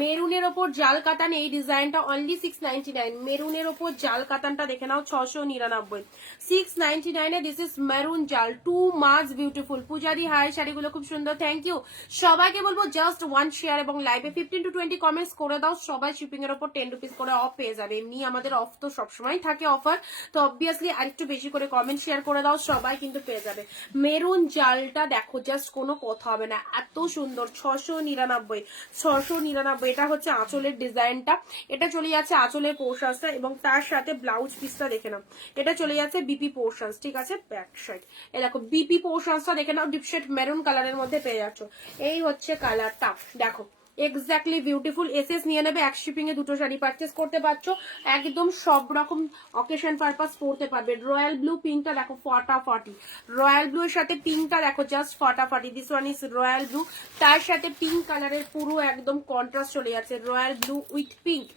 মেরুনের ওপর জাল কাতান, এই ডিজাইনটা অনলি 699। মেরুনের ওপর জাল কাতানটা দেখে নাও, 699, 699 দিস ইজ মেরুন জাল, টু মাচ বিউটিফুল। পূজা দি হাই, শাড়িগুলো খুব সুন্দর, থ্যাংক ইউ। সবাইকে বলবো জাস্ট 1 শেয়ার এবং লাইভে 15 to 20 কমেন্টস করে দাও। সবাই শিপিং এর ওপর 10 রুপিস করে অফ পেয়ে যাবে। এমনি আমাদের অফ তো সবসময় থাকে অফার, তো অবভিয়াসলি আরেকটু বেশি করে কমেন্ট শেয়ার করে দাও, সবাই কিন্তু পেয়ে যাবে। মেরুন জালটা দেখো, জাস্ট কোনো কথা হবে না, এত সুন্দর। 699 দেখাবো। এটা হচ্ছে আঁচলের ডিজাইনটা, এটা চলে যাচ্ছে আঁচলের পোর্শনসটা এবং তার সাথে ব্লাউজ পিসটা দেখে নাও। এটা চলে যাচ্ছে বিপি পোর্শনস, ঠিক আছে, ব্যাক সাইড। এই দেখো বিপি পোর্শনসটা দেখে নাও, ডিপ শেড মেরুন কালারের মধ্যে পেয়ে যাচ্ছ। এই হচ্ছে কালারটা, দেখো এক্স্যাক্টলি বিউটিফুল। এসএস নিয়ে নেবে, এক শিপিং এ দুটো শাড়ি পারচেস করতে পারছো, একদম সব রকম অকেশন পারপাস পরতে পারবে। রয়্যাল ব্লু পিঙ্কটা দেখো ফাটাফাটি, রয়্যাল ব্লু এর সাথে পিঙ্কটা দেখো জাস্ট ফাটাফাটি। This one is royal blue, তার সাথে পিঙ্ক কালারের পুরো একদম কন্ট্রাস্ট চলে যাচ্ছে, রয়্যাল ব্লু উইথ পিঙ্ক।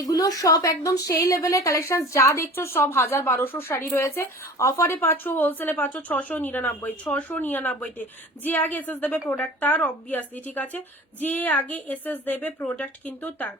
এগুলো সব একদম সেই লেভেলের কালেকশন, যা দেখছো সব 1000-1200 শাড়ি রয়েছে। অফারে পাচ্ছ, হোলসেলে পাচ্ছ 699, 699-তে। যে আগে এসএস দেবে প্রোডাক্ট তার, অবভিয়াসলি, ঠিক আছে, যে আগে এসএস দেবে প্রোডাক্ট কিন্তু তার।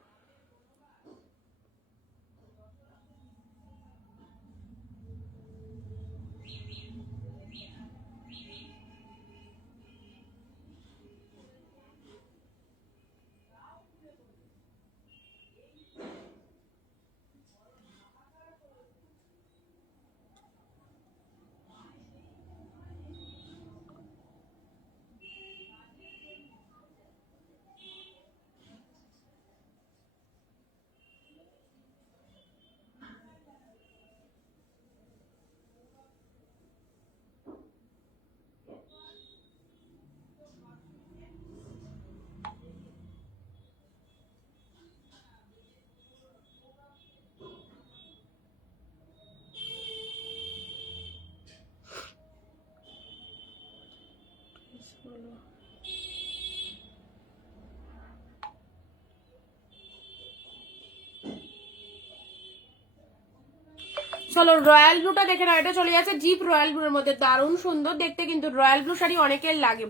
চলো রয়্যাল ব্লুটা দেখে নাও, এটা চলে যাচ্ছে ডিপ রয়্যাল ব্লুর মধ্যে, দারুণ সুন্দর দেখতে কিন্তু। রয়্যাল ব্লু শাড়ি অনেকের লাগে,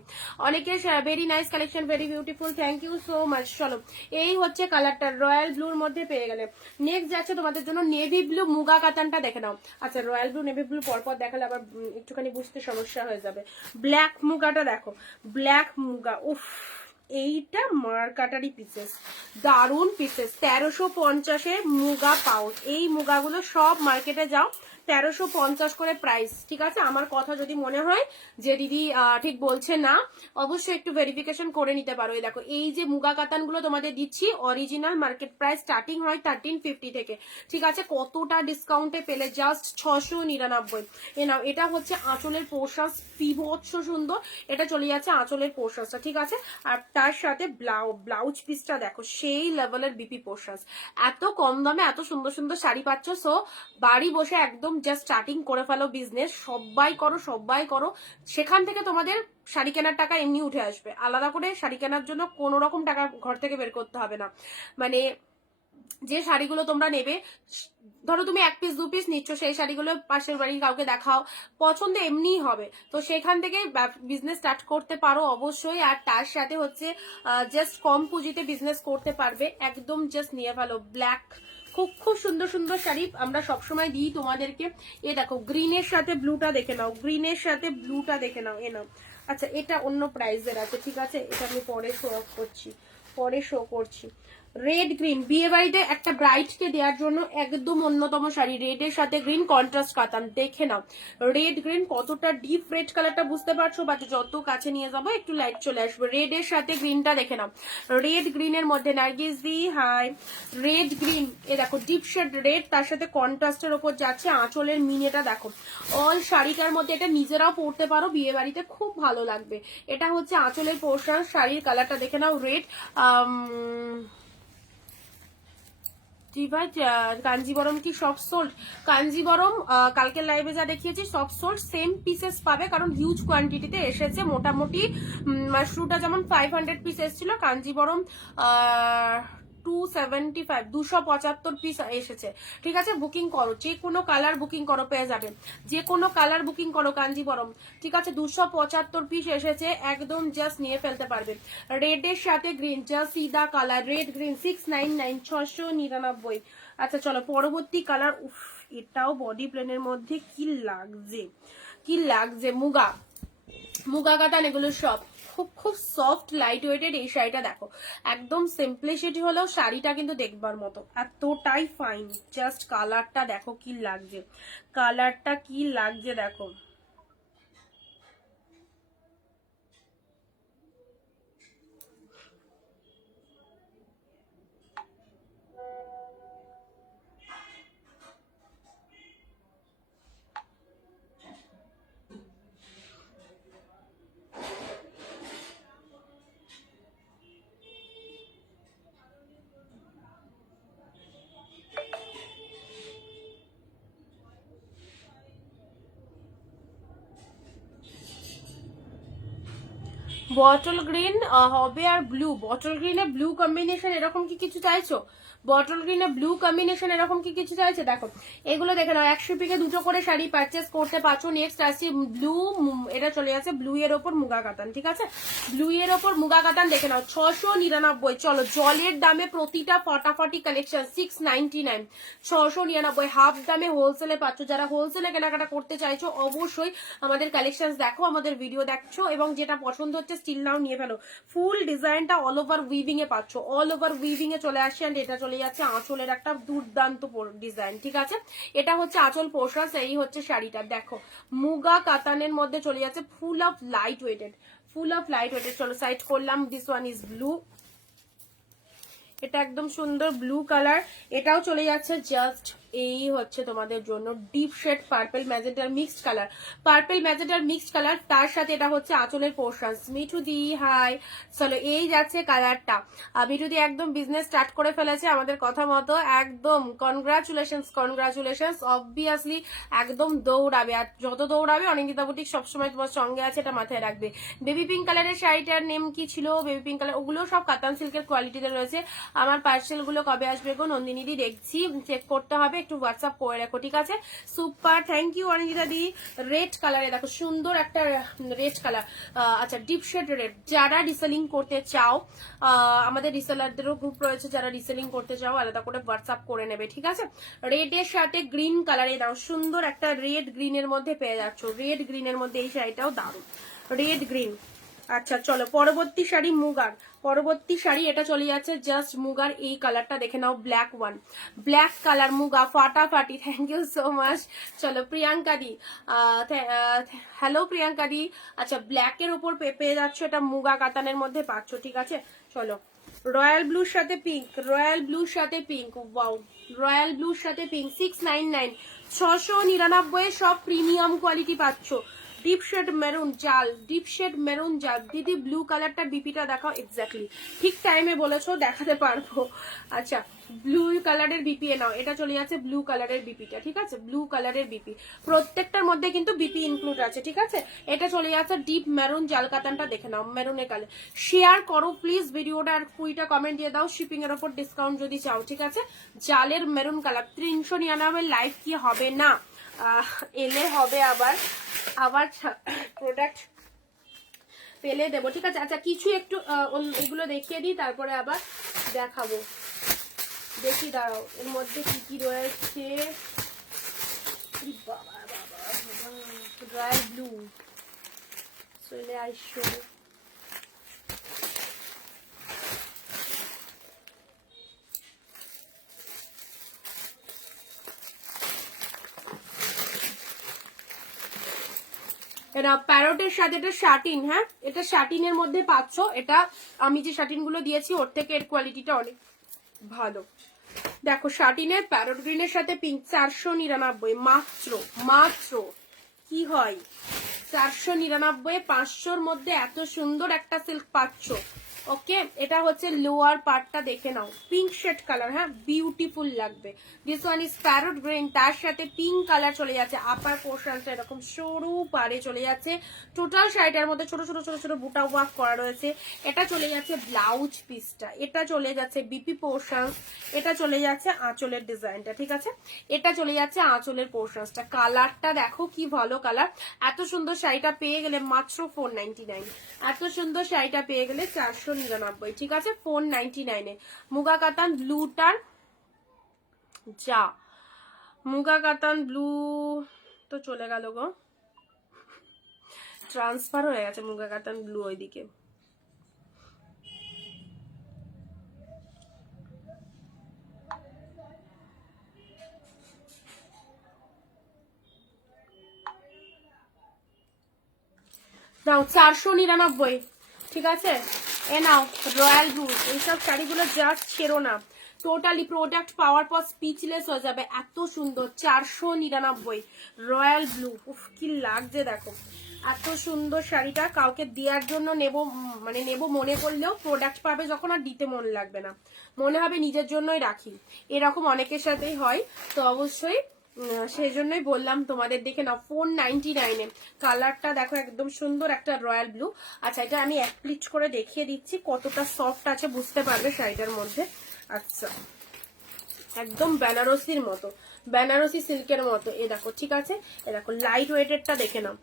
অনেকের very nice collection, very beautiful, thank you so much. চলো এই হচ্ছে কালারটা, রয়্যাল ব্লুর মধ্যে পেয়ে গেলে। নেক্সট যাচ্ছে তোমাদের জন্য নেভি ব্লু মুগা কাতানটা দেখে নাও। আচ্ছা রয়্যাল ব্লু নেভি ব্লু পরপর দেখালে আবার একটুখানি বুঝতে সমস্যা হয়ে যাবে। ব্ল্যাক মুগাটা দেখো, ব্ল্যাক মুগা, উফ এইটা মার্কাটারি পিসেস, দারুন পিসেস। 1350-এর মুগা পাউচ, এই মুগাগুলো সব মার্কেটে যাও 1350 করে প্রাইস, ঠিক আছে। আমার কথা যদি মনে হয় যে দিদি ঠিক বলছে না, অবশ্যই একটু ভেরিফিকেশন করে নিতে পারো। এই দেখো এই যে মুগা কাতানগুলো তোমাদের দিচ্ছি, অরিজিনাল মার্কেট প্রাইস স্টার্টিং হয় 1350 থেকে, ঠিক আছে। কতটা ডিসকাউন্টে পেলে, জাস্ট 699। এ নাও, এটা হচ্ছে আঁচলের পোর্শনস, বিভৎস সুন্দর, এটা চলে যাচ্ছে আঁচলের পোর্শনসটা, ঠিক আছে। আর তার সাথে ব্লাউজ পিসটা দেখো সেই লেভেলের বিপি পোর্শনস। এত কম দামে এত সুন্দর সুন্দর শাড়ি পাচ্ছ, সো বাড়ি বসে একদম জাস্ট স্টার্টিং করে ফেলো বিজনেস, সবাই করো সবাই করো। সেখান থেকে তোমাদের শাড়ি কেনার টাকা এমনি উঠে আসবে, আলাদা করে শাড়ি কেনার জন্য কোনো রকম টাকা ঘর থেকে বের করতে হবে না। মানে যে শাড়িগুলো তোমরা নেবে, ধরো তুমি 1 পিস 2 পিস নিচ্ছ, সেই শাড়িগুলো পাশের বাড়ির কাউকে দেখাও, পছন্দ এমনিই হবে, তো সেখান থেকে বিজনেস স্টার্ট করতে পারো অবশ্যই। আর তার সাথে হচ্ছে জাস্ট কম পুঁজিতে বিজনেস করতে পারবে, একদম জাস্ট নিয়ে ফেলো। ব্ল্যাক খুব খুব সুন্দর সুন্দর শাড়ি আমরা সবসময় দিই তোমাদেরকে। এ দেখো গ্রিনের সাথে ব্লুটা দেখে নাও, গ্রিনের সাথে ব্লুটা দেখে নাও, এ নাও। আচ্ছা এটা অন্য প্রাইসের আছে, ঠিক আছে, এটা আমি পরে শো অফ করছি, পরে শো করছি। রেড গ্রিন, বিয়ে বাড়িতে একটা ব্রাইডকে দেওয়ার জন্য একদম অন্যতম শাড়ি, রেডের সাথে গ্রিন কন্ট্রাস্ট কাতান, দেখে নাও। রেড গ্রিন কতটা ডিপ রেড কালারটা বুঝতে পারছো, বাট যত কাছে নিয়ে যাবো একটু লাইট চলে আসবে। রেডের সাথে গ্রিনটা দেখে নাও, রেড গ্রিনের মধ্যে নার্গিস দি, হাই রেড গ্রিন, এ দেখো ডিপ শেড রেড, তার সাথে কন্ট্রাস্টের ওপর যাচ্ছে আঁচলের মিনেটা দেখো। অল শাড়িটার মধ্যে এটা নিজেরাও পরতে পারো, বিয়ে বাড়িতে খুব ভালো লাগবে। এটা হচ্ছে আঁচলের পোর্শন, শাড়ির কালারটা দেখে নাও রেড। কাঞ্জিবরম কি সফট সোল্ড? কাঞ্জিবরম কালকে লাইভে যা দেখিয়েছি সফট সোল্ড সেম পিসেস পাবে, কারণ হিউজ কোয়ান্টিটিতে এসেছে। মোটামুটি মাশরুটা যেমন 500 পিস এসেছিল, কাঞ্জিবরম 275 275 পিস এসেছে, ঠিক আছে। বুকিং করো, যে কোনো কালার বুকিং করো, পেয়ে যাবে, যে কোনো কালার বুকিং করো কাঞ্জিবরম, ঠিক আছে। 275 পিস এসেছে, একদম জাস্ট নিয়ে ফেলতে পারবে। রেডের সাথে গ্রিন, জাস্ট সিদা কালার, রেড গ্রিন 699, 699। আচ্ছা চলো পরবর্তী কালার, উফ এটাও বডি প্লেনের মধ্যে কি লাগছে, কি লাগছে। মুগা, মুগা কাতান, এগুলো সব খুব খুব সফট লাইট ওয়েটেড। এই শাড়িটা দেখো একদম সিম্পলিসিটি হলেও শাড়িটা কিন্তু দেখবার মতো, এতটাই ফাইন। জাস্ট কালারটা দেখো কি লাগছে, কালারটা কি লাগছে দেখো, বটল গ্রিন হবে আর ব্লু, বটল গ্রিনে ব্লু কম্বিনেশন এরকম কি কিছু চাইছো? বটল গ্রিনে ব্লু কম্বিনেশন এরকম কি কিছু চাইছে? দেখো এগুলো দেখে নাও, 100 পিকে 2টো করে শাড়ি পারচেস করতে পারছো। নেক্সট আসছি ব্লু, এটা চলে যাচ্ছে ব্লু এর ওপর মুগা কাতান, ঠিক আছে? ব্লু এর ওপর মুগা কাতান দেখে নাও 699। চলো জলের দামে প্রতিটা ফটাফটি কালেকশন 699, 699 হাফ দামে হোলসেলে পাচ্ছ। যারা হোলসেলে কেনাকাটা করতে চাইছো অবশ্যই আমাদের কালেকশন দেখো, আমাদের ভিডিও দেখছো এবং যেটা পছন্দ হচ্ছে স্টিল নাও নিয়ে ফেলো। ফুল ডিজাইনটা অল ওভার উইভিং এ পাচ্ছ, অল ওভার উইভিং এ চলে আসছে। এন্ড এটা চলে যাচ্ছে আঁচলের একটা দুর্দান্ত ডিজাইন, ঠিক আছে? এটা হচ্ছে আঁচল পোর্শন, এই হচ্ছে শাড়িটা। দেখো মুগা কাতানের মধ্যে চলে যাচ্ছে, full of light weighted, full of light weighted. চলো সাইড করলাম। দিস ওয়ান ইজ ব্লু, এটা একদম সুন্দর ব্লু কালার। এটাও চলে যাচ্ছে জাস্ট এই হচ্ছে তোমাদের জন্য ডিপ শেড পার্পল ম্যাজেন্টার মিক্সড কালার, পার্পল ম্যাজেন্টার মিক্সড কালার। তার সাথে এটা হচ্ছে আঁচলের পোর্শন। মিঠু দি হাই, চলো এই যাচ্ছে কালারটা। মিঠু দি একদম বিজনেস স্টার্ট করে ফেলেছে আমাদের কথা মতো, একদম কনগ্রাচুলেশনস, কনগ্রাচুলেশনস। অবভিয়াসলি একদম দৌড়াবে, আর যত দৌড়াবে অনিন্দিতা বুটিক সবসময় তোমার সঙ্গে আছে, এটা মাথায় রাখবে। বেবি পিঙ্ক কালারের শাড়িটার নেম কি ছিল? বেবি পিঙ্ক কালার, ওগুলো সব কাতান সিল্কের কোয়ালিটিতে রয়েছে। আমার পার্সেল গুলো কবে আসবে গো নন্দিনী দি? দেখছি, চেক করতে হবে, একটু হোয়াটসঅ্যাপ করে রাখো, ঠিক আছে? Super, thank you Anindita di. Red কালারে দেখো সুন্দর একটা রেড কালার, আচ্ছা ডিপ শেড রেড। যারা রিসেলিং করতে চাও, আমাদের রিসেলারদেরও গ্রুপ রয়েছে, যারা রিসেলিং করতে চাও আলাদা করে হোয়াটসঅ্যাপ করে নেবে, ঠিক আছে? রেড এর সাথে গ্রিন কালারে দাও, সুন্দর একটা রেড গ্রিনের মধ্যে পেয়ে যাচ্ছ। রেড গ্রিনের মধ্যে এই শাড়িটাও দারুণ, রেড গ্রিন। আচ্ছা চলো পরবর্তী শাড়ি মুগার, পরবর্তী শাড়ি এটা চলে যাচ্ছে জাস্ট মুগার। এই কালারটা দেখে নাও, black one, black colour muga ফাটাফাটি। Thank you so much. চলো প্রিয়াঙ্কা দি, হ্যালো প্রিয়াঙ্কা দি। আচ্ছা ব্ল্যাক এর উপর পেয়ে যাচ্ছ, এটা মুগা কাতানের মধ্যে পাচ্ছ, ঠিক আছে? চলো রয়্যাল ব্লুর সাথে পিঙ্ক, রয়্যাল ব্লুর সাথে পিঙ্ক, ওয়াও রয়্যাল ব্লুর সাথে পিঙ্ক। 699, 699 সব প্রিমিয়াম কোয়ালিটি পাচ্ছ। ডিপ শেড মেরুন জাল, ডিপ শেড মেরুন জাল। দিদি ব্লু কালারটা বিপিটা দেখাও। এক্স্যাক্টলি ঠিক টাইমে বলেছো, দেখাতে পারবো। আচ্ছা ব্লু কালারের বিপি এ নাও, এটা চলে যাচ্ছে ব্লু কালারের বিপিটা, ঠিক আছে? ব্লু কালারের বিপি, প্রত্যেকটার মধ্যে কিন্তু বিপি ইনক্লুড আছে, ঠিক আছে? এটা চলে যাচ্ছে ডিপ মেরুন জাল কাতানটা দেখে নাও, মেরুনের কালার। শেয়ার করো প্লিজ ভিডিওটা, আর 20টা কমেন্ট দিয়ে দাও, শিপিং এর উপর ডিসকাউন্ট যদি চাও, ঠিক আছে? জালের মেরুন কালার 399 লাইভ কি হবে না, এলে হবে আবার, আবার প্রোডাক্ট পেলে দেবো, ঠিক আছে? আচ্ছা কিছু একটু এগুলো দেখিয়ে দিই, তারপরে আবার দেখাবো। দেখি দাঁড়াও এর মধ্যে কি কি রয়েছে। বাবা বাবা রয়্যাল ব্লু চলে আসো। এটা প্যারোটের সাথে এটা শাটিন, হ্যাঁ এটা শাটিনের মধ্যে পাচ্ছ। এটা আমি যে শাটিন গুলো দিয়েছি ওর থেকে এর কোয়ালিটিটা অনেক ভালো। দেখো শাটিনের প্যারোট গ্রিনের সাথে পিঙ্ক, 499 মাত্র, মাত্র কি হয় 499, 500-র মধ্যে এত সুন্দর একটা সিল্ক পাচ্ছ। ওকে এটা হচ্ছে লোয়ার পার্টটা দেখে নাও, পিঙ্ক শেড কালার, হ্যাঁ বিউটিফুল লাগবে। This one is parrot green, তার সাথে পিঙ্ক কালার চলে যাচ্ছে। আপার পোর্শনটা এরকম সরু পাড়ে চলে যাচ্ছে। টোটাল শাড়িটার মধ্যে ছোট ছোট ছোট ছোট বুটা ওয়ার্ক করা রয়েছে। এটা চলে যাচ্ছে ব্লাউজ পিসটা, এটা চলে যাচ্ছে বিপি পোর্শন, এটা চলে যাচ্ছে আঁচলের ডিজাইনটা, ঠিক আছে? এটা চলে যাচ্ছে আঁচলের পোর্শনটা। কালারটা দেখো কি ভালো কালার। এত সুন্দর শাড়িটা পেয়ে গেলে মাত্র 499, এত সুন্দর শাড়িটা পেয়ে গেলে 499, ঠিক আছে? 499 মুগা কাতান ব্লুটার যা, মুগা কাতান ব্লু তো চলে গেল গো, ট্রান্সফার হয়ে গেছে মুগা কাতান ব্লু ওইদিকে। নাও 499, ঠিক আছে? এ নাও রয়্যাল ব্লু। এইসব শাড়িগুলো জাস্ট ছেড়ো না, টোটালি প্রোডাক্ট পাওয়ার পর স্পিচলেস হয়ে যাবে, এত সুন্দর। 499 রয়্যাল ব্লু, উফ কি লাগছে দেখো। এত সুন্দর শাড়িটা কাউকে দেওয়ার জন্য নেব, মানে নেব মনে করলেও প্রোডাক্ট পাবে যখন আর দিতে মন লাগবে না, মনে হবে নিজের জন্যই রাখি। এরকম অনেকের সাথেই হয়, তো অবশ্যই সেই জন্যই বললাম তোমাদের, দেখে নাও 499 কালারটা দেখো, একদম সুন্দর একটা রয়্যাল ব্লু। আচ্ছা, এটা আমি এক প্লিট করে দেখিয়ে দিচ্ছি কতটা সফট আছে, বুঝতে পারবে শাড়িটার মধ্যে। আচ্ছা, একদম বেনারসির মতো, বেনারসি সিল্কের মতো। এ দেখো, ঠিক আছে, এ দেখো লাইট ওয়েটেডটা দেখে নাও,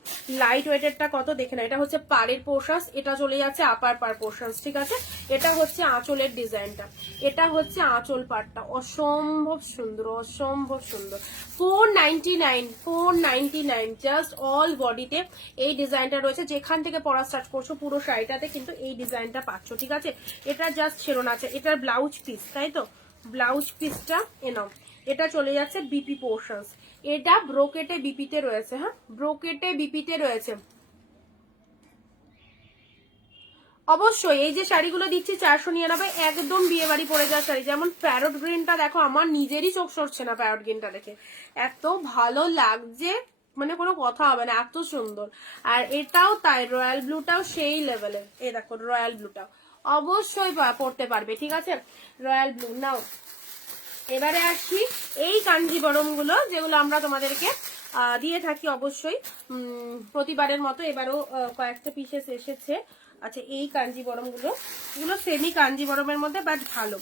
লাইট ওয়েটেডটা কত দেখে নাও। এটা হচ্ছে পাড়ের পোর্শনস, এটা চলে যাচ্ছে আপার পার পোর্শনস, ঠিক আছে। এটা হচ্ছে আঁচলের ডিজাইনটা, এটা হচ্ছে আঁচল পাড়টা, অসম্ভব সুন্দর, অসম্ভব সুন্দর। 499 জাস্ট অল বডিতে এই ডিজাইনটা রয়েছে। যেখান থেকে পড়া স্টার্ট করছো পুরো শাড়িটাতে কিন্তু এই ডিজাইনটা পাচ্ছ, ঠিক আছে। এটা জাস্ট শিরোনা আছে, এটার ব্লাউজ পিস, তাই তো, ব্লাউজ পিসটা এনাও। এটা চলে যাচ্ছে বিপি পোর্শনস, এটা ব্রোকেটে বিপিতে রয়েছে, হ্যাঁ ব্রোকেটে বিপিতে রয়েছে। অবশ্যই এই যে শাড়িগুলো দিচ্ছি 499, একদম বিয়ে বাড়ি পরে যাওয়ার শাড়ি। যেমন প্যারট গ্রিনটা দেখো, আমার নিজেরই চোখ সরছে না প্যারট গ্রিনটা দেখে, এত ভালো লাগছে, মানে কোনো কথা হবে না, এত সুন্দর। আর এটাও তাই, রয়্যাল ব্লুটাও সেই লেভেলের। এই দেখো রয়্যাল ব্লুটাও অবশ্যই পড়তে পারবে, ঠিক আছে, রয়্যাল ব্লু। নাও এবারে আসি এই কাঞ্জিবরম গুলো, যেগুলো আমরা তোমাদেরকে দিয়ে থাকি অবশ্যই প্রতিবারের মতো, এবারও কয়েকটা পিসেস এসেছে। আচ্ছা, এই কাঞ্জিবরম গুলো, এগুলো সেমি কাঞ্জিবরমের মধ্যে, বাট ভালো,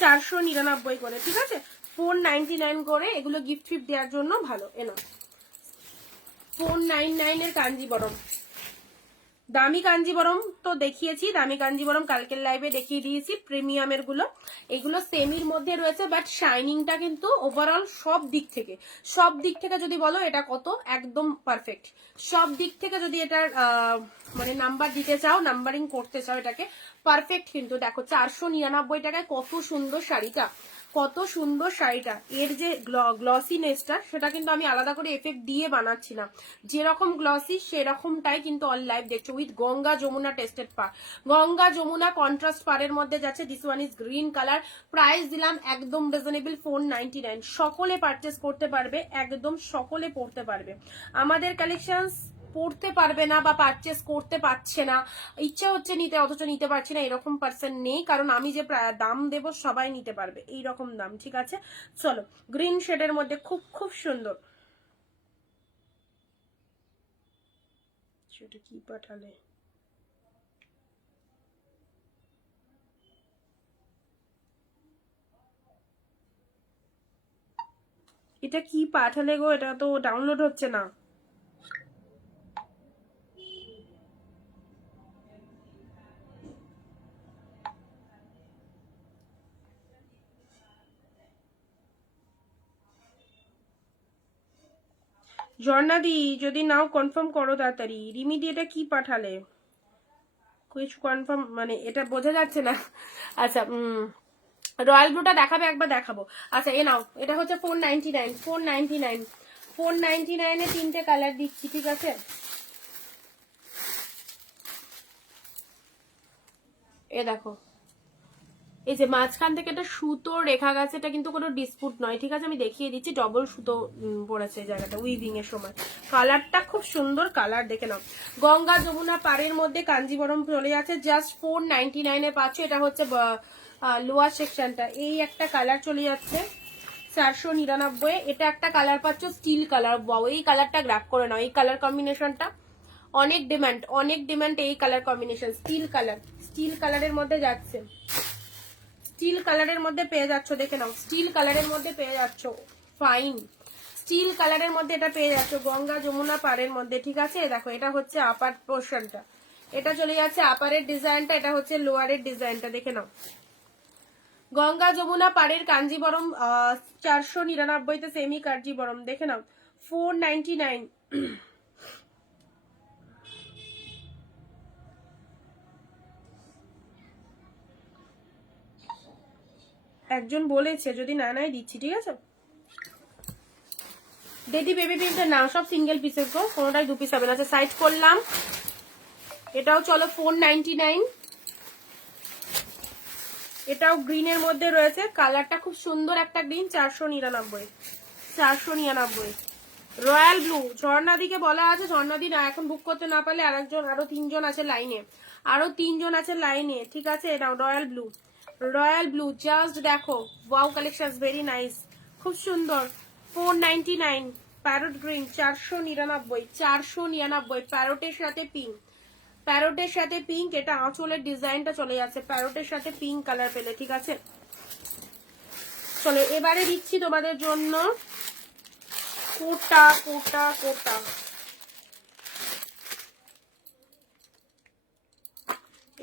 499 করে, ঠিক আছে, 499 করে। এগুলো গিফট ফিফট দেওয়ার জন্য ভালো। এনো 499 এর কাঞ্জিবরম। দামি কাঞ্জিবরম তো দেখিয়েছি, দামি কাঞ্জিবরম কালকের লাইভে দেখিয়ে দিয়েছি, প্রিমিয়ামের গুলো। এগুলো সেমির মধ্যে রয়েছে, বাট শাইনিংটা কিন্তু ওভারঅল সব দিক থেকে, সব দিক থেকে যদি বলো এটা কত, একদম পারফেক্ট। সব দিক থেকে যদি এটার মানে নাম্বার দিতে চাও, নাম্বারিং করতে চাও এটাকে, পারফেক্ট কিন্তু। দেখো 499 টাকায় কত সুন্দর শাড়িটা, কত সুন্দর শাড়িটা। এর যে গ্লসিনেসটা সেটা কিন্তু আমি আলাদা করে এফেক্ট দিয়ে বানাচ্ছি না, যেরকম গ্লসি সেরকমটাই কিন্তু অল লাইভ দেখছো, উইথ গঙ্গা যমুনা টেস্টেড পার, গঙ্গা যমুনা কন্ট্রাস্ট পারের মধ্যে যাচ্ছে। This one is green colour, price দিলাম একদম রিজনেবল 499। সকলে পারচেস করতে পারবে, একদম সকলে পড়তে পারবে। আমাদের কালেকশনস পড়তে পারবে না বা পারচেস করতে পারছে না, ইচ্ছা হচ্ছে নিতে অথচ নিতে পারছি না, এরকম পার্সন নেই। কারণ আমি যে দাম দেব সবাই নিতে পারবে এইরকম দাম, ঠিক আছে। চলো, গ্রিন শেডের মধ্যে খুব খুব সুন্দর। সেটা কি পাঠালে, এটা কি পাঠালে গো, এটা তো ডাউনলোড হচ্ছে না। ঝর্ণাদি যদি নাও কনফার্ম করো তাড়াতাড়ি। রিমিদি এটা কি পাঠালে, কিছু কনফার্ম, মানে এটা বোঝা যাচ্ছে না। আচ্ছা, রয়্যাল ব্লুটা দেখাবে, একবার দেখাবো। আচ্ছা, এ নাও, এটা হচ্ছে 499 তিনটে কালার দিচ্ছি, ঠিক আছে। এ দেখো, এই যে মাঝখান থেকে একটা সুতো রেখা গেছে, এটা কিন্তু কোনো ডিসপুট নয়, ঠিক আছে, আমি দেখিয়ে দিচ্ছি। ডবল সুতো পড়েছে এই জায়গাটা উইভিং এর সময়। কালারটা খুব সুন্দর কালার, দেখে নাও। গঙ্গা যমুনা পাড়ের মধ্যে কাঞ্জিবরম চলে যাচ্ছে, জাস্ট 499 পাচ্ছ। এটা হচ্ছে লোয়ার সেকশনটা, এই একটা কালার চলে যাচ্ছে 499। এটা একটা কালার পাচ্ছ স্টিল কালার, বাও, এই কালারটা গ্র্যাব করে নাও, এই কালার কম্বিনেশনটা অনেক ডিমান্ড, অনেক ডিমান্ড এই colour combination. Steel colour, steel কালারের মধ্যে যাচ্ছে, স্টিল কালারের মধ্যে পেয়ে যাচ্ছ, দেখে নাও, স্টিল কালারের মধ্যে পেয়ে যাচ্ছ, ফাইন স্টিল কালারের মধ্যে এটা পেয়ে যাচ্ছ গঙ্গা যমুনা পাড়ের মধ্যে, ঠিক আছে। দেখো, এটা হচ্ছে আপার পোর্শনটা, এটা চলে যাচ্ছে আপারের ডিজাইনটা, এটা হচ্ছে লোয়ারের ডিজাইনটা, দেখে নাও। গঙ্গা যমুনা পাড়ের কাঞ্জিবরম 499 সেমি কাঞ্জিবরম, দেখে নাও 499। একজন বলেছে যদি না নাই দিচ্ছি, ঠিক আছে। দিদি বেবি পিনটা নাও, সব সিঙ্গেল পিসের গো, কোনোটাই 2 পিস হবে না। আচ্ছা, সাইড করলাম। এটাও চলো 499। এটাও গ্রিনের মধ্যে রয়েছে, কালারটা খুব সুন্দর একটা গ্রিন, 499। রয়্যাল ব্লু, ঝর্ণাদিকে বলা আছে, ঝর্ণাদি না এখন বুক করতে না পারলে আরেকজন, আরো 3জন আছে লাইনে, আরো 3জন আছে লাইনে, ঠিক আছে। এটাও royal blue, royal blue, just দেখো, ওয়াও কালেকশন, ভেরি নাইস, খুব সুন্দর। 499 প্যারট গ্রিন 499 499 প্যারটের সাথে পিঙ্ক, প্যারটের সাথে পিঙ্ক। এটা আঁচলের ডিজাইনটা চলে যাচ্ছে প্যারটের সাথে পিঙ্ক কালার পেলে, ঠিক আছে। চলো এবারে দিচ্ছি তোমাদের জন্য কোটা কোটা কোটা।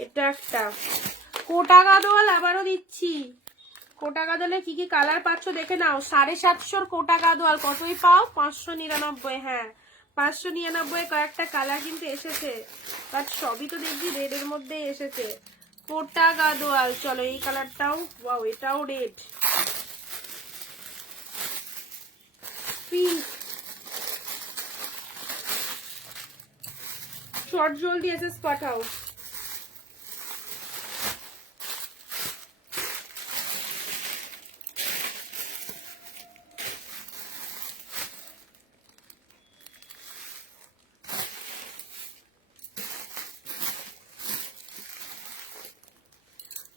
এটা একটা কোটা গাদোয়াল আবারও দিচ্ছি। কোটা গাদোয়ালে কি কি কালার পাচ্ছ দেখে নাও। 750 কোটা গাদোয়াল কতই পাও? 599। হ্যাঁ 599 কয়েকটা কালার কিন্তু এসেছে, বাট সবই তো দেখবি রেড এর মধ্যে এসেছে। কোটা গাদোয়াল, চলো এই কালারটাও, ওয়াও এটাও রেড, পিঙ্ক, শর্ট জলদি এসে পাঠাও।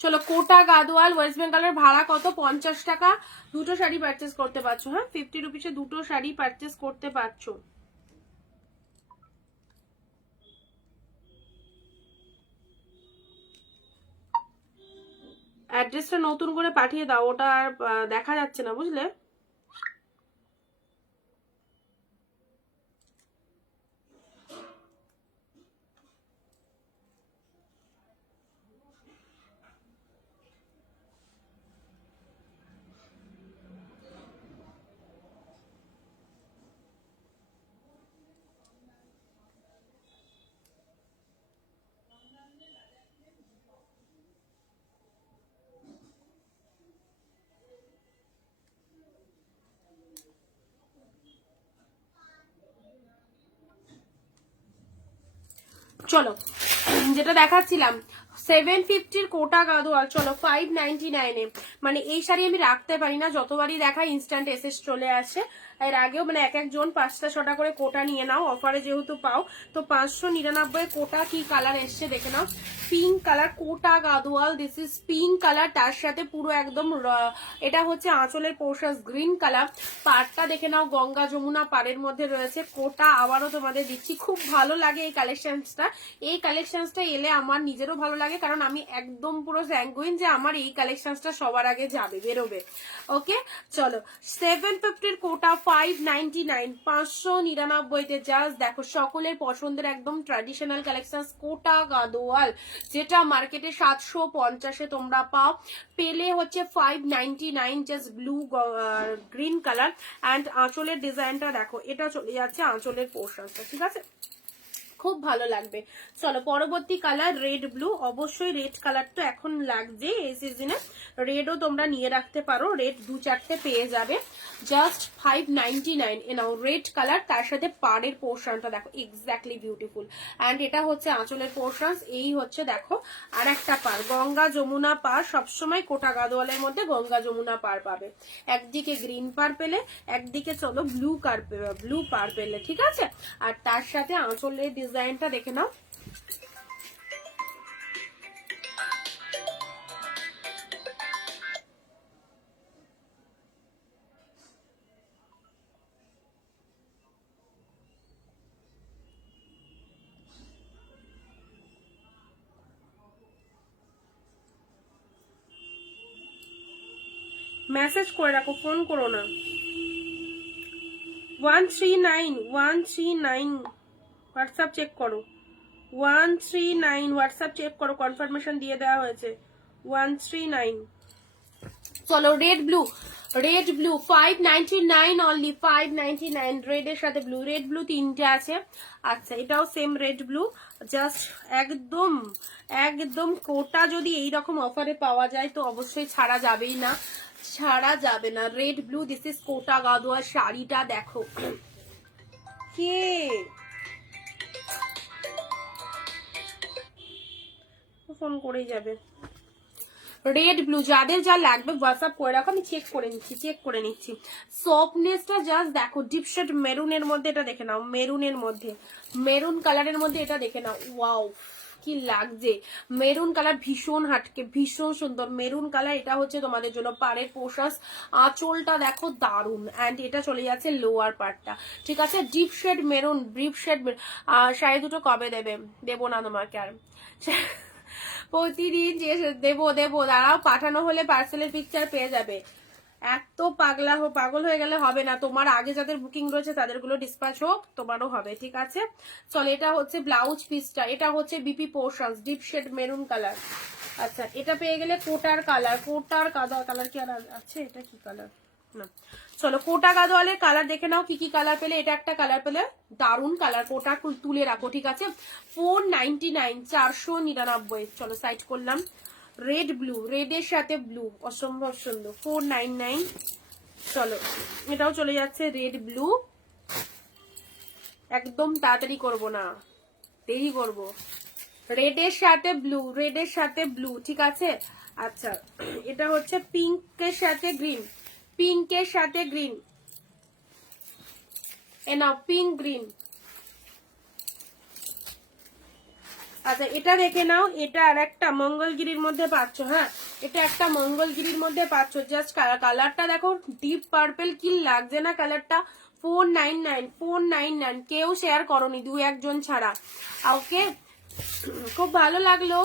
চলো কোটা গাদোয়াল ওয়েস্ট বেঙ্গলের ভাড়া কত? 50 টাকা। দুটো শাড়ি পারচেস করতে পারছো। হ্যাঁ 50 রুপিসে দুটো শাড়ি পারচেস করতে পারছো। অ্যাড্রেসটা নতুন করে পাঠিয়ে দাও, ওটা আর দেখা যাচ্ছে না বুঝলে। চলো যেটা দেখাচ্ছিলাম 750 কোটা গাদোয়াল, চলো 599 মানে এই শাড়ি আমি রাখতে পারি না, যতবারই দেখা ইনস্ট্যান্ট এসএস চলে আসে। এর আগেও মানে এক একজন 5টা 6টা করে কোটা নিয়ে নাও, অফারে যেহেতু পাও। তো 599 কোটা কি কালার এসছে দেখে নাও। Pink colour Kota Gadwal, this is pink colour, তার সাথে পুরো একদম এটা হচ্ছে আঁচলের পোর্শন গ্রিন কালার। পাড়টা দেখে নাও গঙ্গা যমুনা পাড়ের মধ্যে রয়েছে। কোটা আবারও তোমাদের দিচ্ছি, খুব ভালো লাগে এই কালেকশনসটা। এই কালেকশনসটা এলে আমার নিজেরও ভালো লাগে, কারণ আমি একদম পুরো স্যাঙ্গুইন যে আমার এই কালেকশনসটা সবার আগে যাবে, বেরোবে। ওকে চলো 750 কোটা 599 599 জাস্ট দেখো সকলের পছন্দের একদম ট্র্যাডিশনাল কালেকশন কোটা গাদোয়াল, যেটা মার্কেটে 750 তোমরা পাও, পেলে হচ্ছে 599 just blue green colour. And আঁচলের ডিজাইনটা দেখো, এটা চলে যাচ্ছে আঁচলের পোর্শনটা, ঠিক আছে, খুব ভালো লাগবে। চলো পরবর্তী কালার রেড ব্লু, অবশ্যই রেড কালার তো এখন লাগছে এই সিজনে, রেডও তোমরা নিয়ে রাখতে পারো, রেড 2-4টে পেয়ে যাবে জাস্ট 599 এনাও রেড কালার। তার সাথে পাড়ের পোর্শনটা দেখো এক্স্যাক্টলি বিউটিফুল। অ্যান্ড এটা হচ্ছে আঁচলের পোর্শন, এই হচ্ছে দেখো আর একটা পাড়, গঙ্গা যমুনা পাড়। সবসময় কোটা গাদোয়ালের মধ্যে গঙ্গা যমুনা পাড় পাবে, একদিকে গ্রিন পাড় পেলে, একদিকে চলো ব্লু পাড় পেলে, ঠিক আছে। আর তার সাথে আঁচলের ডিজাইনটা দেখে নাও, মেসেজ করে রাখো, ফোন করো না। 139 হোয়াটসঅ্যাপ চেক করো, 139 হোয়াটসঅ্যাপ চেক করো, কনফার্মেশন দিয়ে দেওয়া হয়েছে 139। চলো রেড ব্লু 599 অনলি 599, রেড এর সাথে ব্লু, রেড ব্লু 3টে আছে। আচ্ছা এটাও সেম রেড ব্লু, জাস্ট একদম একদম কোটা যদি এইরকম অফারে পাওয়া যায় তো অবশ্যই ছাড়া যাবেই না, ছাড়া যাবে না। রেড ব্লু, দিস ইজ কোটা গাদোয়াল, শাড়িটা দেখো কে ফোন করেই যাবে। রেড ব্লু যাদের যা লাগবে হোয়াটসঅ্যাপ করে রাখো, আমি চেক করে নিচ্ছি। সফটনেসটা জাস্ট দেখো, ডিপ শেড মেরুনের মধ্যে এটা দেখে নাও, মেরুনের মধ্যে মেরুন কালারের মধ্যে এটা দেখে নাও, ওয়াও কি লাগছে, মেরুন কালার ভীষণ হাটকে, ভীষণ সুন্দর মেরুন কালার। এটা হচ্ছে তোমাদের জন্য পাড়ের পোশাক, আঁচলটা দেখো দারুন, অ্যান্ড এটা চলে যাচ্ছে লোয়ার পার্টটা, ঠিক আছে। Deep shade maroon, deep shade. Sari দুটো কবে দেবে? দেবো না তোমাকে আর, প্রতিদিন যে দেবো দেবো, দাঁড়াও, পাঠানো হলে পার্সেলের পিকচার পেয়ে যাবে। এত পাগল হয়ে গেলে হবে না, তোমার আগে যাদের বুকিং রয়েছে তাদেরগুলো ডিসপ্যাচ হোক, তোমারও হবে, ঠিক আছে। চলো, এটা হচ্ছে ব্লাউজ পিসটা, এটা হচ্ছে BP portions, deep shade maroon colour. আচ্ছা, এটা পেয়ে গেলে কোটার কালার, কোটার কালার কি আর আছে? এটা কি কালার না, চলো কোটা গাদোয়ালের কালার দেখে নাও কি কি কালার পেলে। এটা একটা কালার পেলে, দারুন কালার, কোটা তুলে রাখো, ঠিক আছে। 499, 499। চলো সাইড করলাম। রেড ব্লু, রেডের সাথে ব্লু, অসম্ভব সুন্দর, 499। চলো, এটাও চলে যাচ্ছে রেড ব্লু, একদম তাড়াতাড়ি করবো না, দেরি করবো। রেডের সাথে ব্লু, রেডের সাথে ব্লু, ঠিক আছে। আচ্ছা, এটা হচ্ছে পিঙ্কের সাথে গ্রিন, পিঙ্কের সাথে গ্রিন, এ নাও পিঙ্ক গ্রিন। আচ্ছা, এটা দেখে নাও, এটা আর একটা মঙ্গলগিরির মধ্যে পাচ্ছ, হ্যাঁ এটা একটা মঙ্গলগিরির মধ্যে পাচ্ছ। জাস্ট কালারটা দেখো, ডিপ পার্পল, কি লাগছে না কালারটা। 499, 499, কেউ শেয়ার করনি, 2-1 ছাড়া। ওকে, খুব ভালো লাগলো,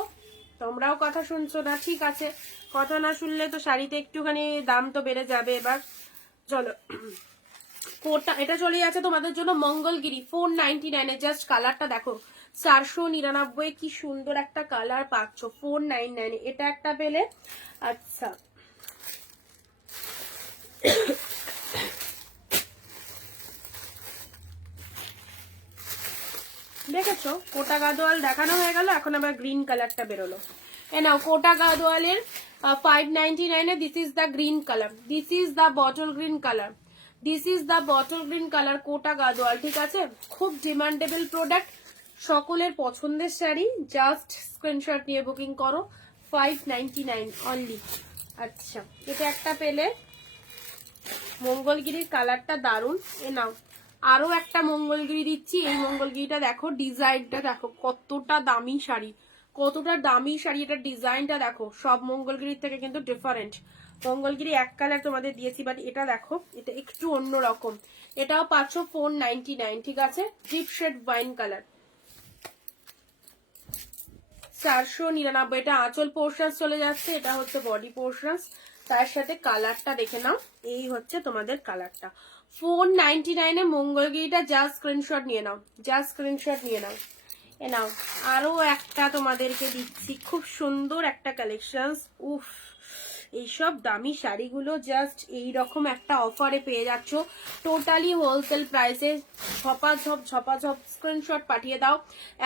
তোমরাও কথা শুনছো না, ঠিক আছে। কথা না শুনলে তো শাড়িতে একটুখানি দাম তো বেড়ে যাবে এবার। চলো, কোটা, এটা চলে যাচ্ছে তোমাদের জন্য মঙ্গলগিরি, 499 এ। জাস্ট কালারটা দেখো, 499, কি সুন্দর একটা কালার পাচ্ছ 499 এ। এটা একটা পেলে। আচ্ছা, দেখেছো, কোটা গাদোয়াল দেখানো হয়ে গেল, এখন আবার গ্রিন কালারটা বেরোলো। এ নাও, কোটা গাদোয়ালের 599 এ। This is the green colour, this is the bottle green colour, this is the bottle green colour, Kota Gadwal, ঠিক আছে। খুব ডিমান্ডেবল প্রোডাক্ট, সকলের পছন্দের শাড়ি। জাস্ট স্ক্রিনশট নিয়ে বুকিং করো, 599 অনলি। আচ্ছা, এটা একটা পেলে, মঙ্গলগিরির কালারটা দারুন। এ নাও, আরো একটা মঙ্গলগিরি দিচ্ছি। এই মঙ্গলগিরিটা দেখো, ডিজাইনটা দেখো, কতটা দামি শাড়ি, কতটা দামি শাড়ি। এটা ডিজাইনটা দেখো, সব মঙ্গলগিরির থেকে কিন্তু ডিফারেন্ট। মঙ্গলগিরি এক কালার তোমাদের দিয়েছি, বাট এটা দেখো, এটা একটু অন্যরকম। এটাও পাচ্ছ 499, ঠিক আছে। Deep shade wine colour, 499। এটা আঁচল পোর্শন চলে যাচ্ছে, এটা হচ্ছে বডি পোর্শন, তার সাথে কালারটা দেখে নাও, এই হচ্ছে তোমাদের কালারটা। 499 এ মঙ্গলগিরিটা, জাস্ট স্ক্রিনশট নিয়ে নাও, জাস্ট স্ক্রিনশট নিয়ে নাও। এ নাও, আরো একটা তোমাদেরকে দিচ্ছি, খুব সুন্দর একটা কালেকশন। উফ, এইসব দামি শাড়িগুলো জাস্ট এইরকম একটা অফারে পেয়ে যাচ্ছ, টোটালি হোলসেল প্রাইসে। ঝপাঝপ স্ক্রিনশট পাঠিয়ে দাও,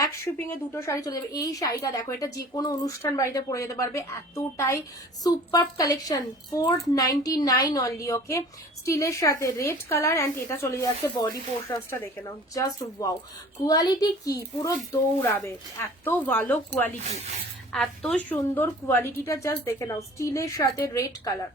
এক শিপিং এ দুটো শাড়ি চলে যাবে। এই শাড়িটা দেখো, এটা যে কোনো অনুষ্ঠান বাড়িতে পরে যেতে পারবে, এতটাই সুপার কালেকশন। 499 অনলি, ওকে। স্টিলের সাথে রেড কালার, অ্যান্ড এটা চলে যাচ্ছে বডি পোর্শনসটা দেখে নাও, জাস্ট ওয়াও। কোয়ালিটি কি, পুরো দৌড়াবে, এত ভালো কোয়ালিটি, এত সুন্দর কোয়ালিটিটা, জাস্ট দেখে নাও। স্টিলের সাথে রেড কালার,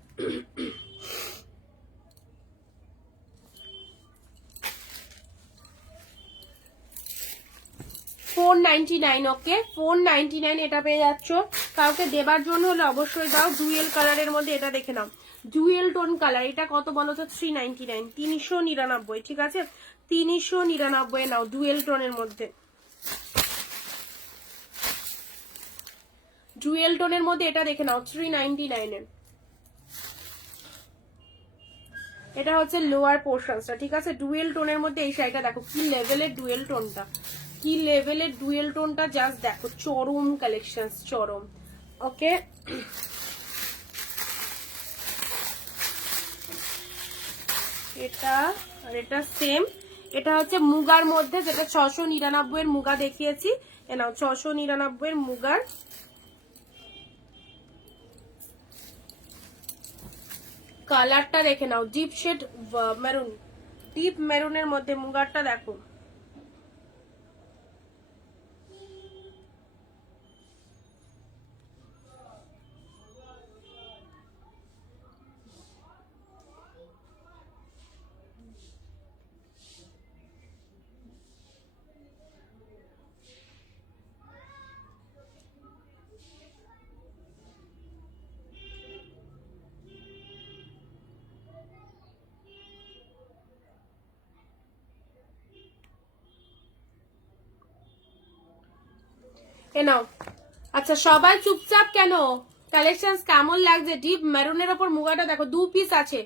499, ওকে। 499 এটা পেয়ে যাচ্ছ। কাউকে দেবার জন্য হলে অবশ্যই দাও। ডুয়েল কালারের মধ্যে এটা দেখে নাও, ডুয়েল টোন কালার। এটা কত বলো তো? 399, 399, ঠিক আছে। 399 নাও, ডুয়েল টোনের মধ্যে, ডুয়েল টোনের মধ্যে এটা দেখে নাও, 399 এর। এটা হচ্ছে লোয়ার পোর্শনসটা, ঠিক আছে। ডুয়েল টোনের মধ্যে এই শাড়িটা দেখো, কি লেভেলের ডুয়েল টোনটা, কি লেভেলের ডুয়েল টোনটা, জাস্ট দেখো, চরম কালেকশন, চরম, ওকে। এটা আর এটা সেম, এটা হচ্ছে মুগার মধ্যে, যেটা 699 এর মুগা দেখিয়েছি। এ নাও, 699 এর মুগার, কালারটা দেখে নাও, ডিপ শেড মেরুন, ডিপ মেরুনের মধ্যে মুগারটা দেখো। এ নাও। আচ্ছা সবাই চুপচাপ কেন? কালেকশন কেমন লাগছে? ডিপ মেরুনের ওপর মুগাটা দেখো, 2 পিস আছে,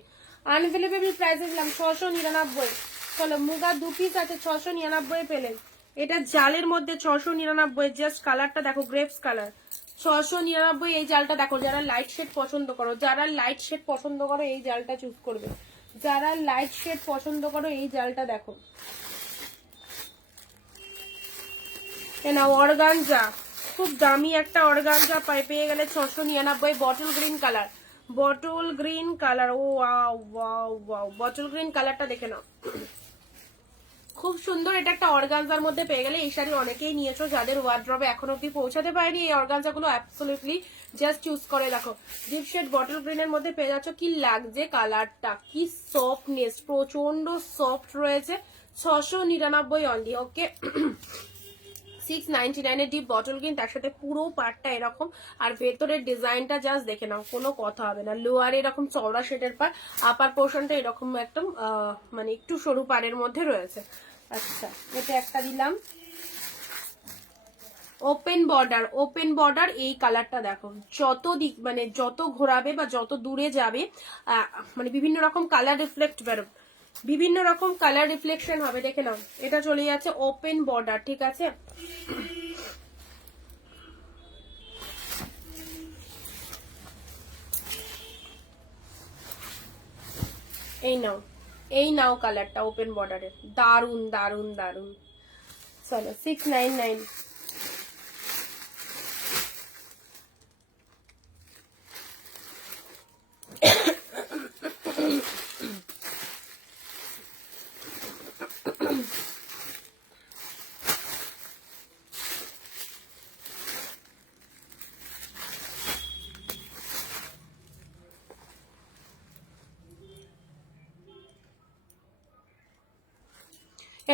আনভেলেবল প্রাইসে দিলাম 699। চলো মুগা 2 পিস আছে 699 পেলেন। এটা জালের মধ্যে 699, জাস্ট কালারটা দেখো, গ্রেপস কালার, 699। এই জালটা দেখো, যারা লাইট শেড পছন্দ করো, যারা লাইট শেড পছন্দ করো এই জালটা চুজ করবে, যারা লাইট শেড পছন্দ করো এই জালটা দেখো। না অর্গানজা, খুব দামি একটা অর্গানজা পেয়ে গেলে 699। Bottle green colour, bottle green colour, ও wow wow wow, bottle green কালারটা দেখে নাও, খুব সুন্দর। এটা একটা অর্গানজার মধ্যে পেয়ে গেলে। এই শাড়ি অনেকেই নিয়েছো, যাদের ওয়ার্ড্রবে এখন অব্দি পৌঁছাতে পারেনি, এই অর্গানজা গুলো অ্যাবসলিউটলি জাস্ট চুজ করে দেখো। ডিপ শেড বটল গ্রিনের মধ্যে পেয়ে যাচ্ছ, কি লাগছে কালারটা, কি সফটনেস, প্রচন্ড সফট রয়েছে। 699 অনলি। ওকে 699 এর ডিপ বটল গ্রিন, তার সাথে পুরো পার্টটা এরকম, আর ভেতরের ডিজাইনটা জাস্ট দেখে নাও, কোনো কথা হবে না। লোয়ার এরকম চওড়া শেডের পার, আপার পোর্শনটা এরকম একদম মানে একটু সরু পাড়ের মধ্যে রয়েছে। আচ্ছা এটা একটা দিলাম, ওপেন বর্ডার, ওপেন বর্ডার। এই কালারটা দেখো, যত দিক মানে যত ঘোরাবে বা যত দূরে যাবে মানে বিভিন্ন রকম কালার রিফ্লেক্ট বেরোবে, বিভিন্ন রকম কালার রিফ্লেকশন হবে, দেখে নাও। এটা চলে যাচ্ছে ওপেন বর্ডার, ঠিক আছে। এই নাও, এই নাও কালারটা ওপেন বর্ডারের, দারুন দারুন দারুন। চলো 699।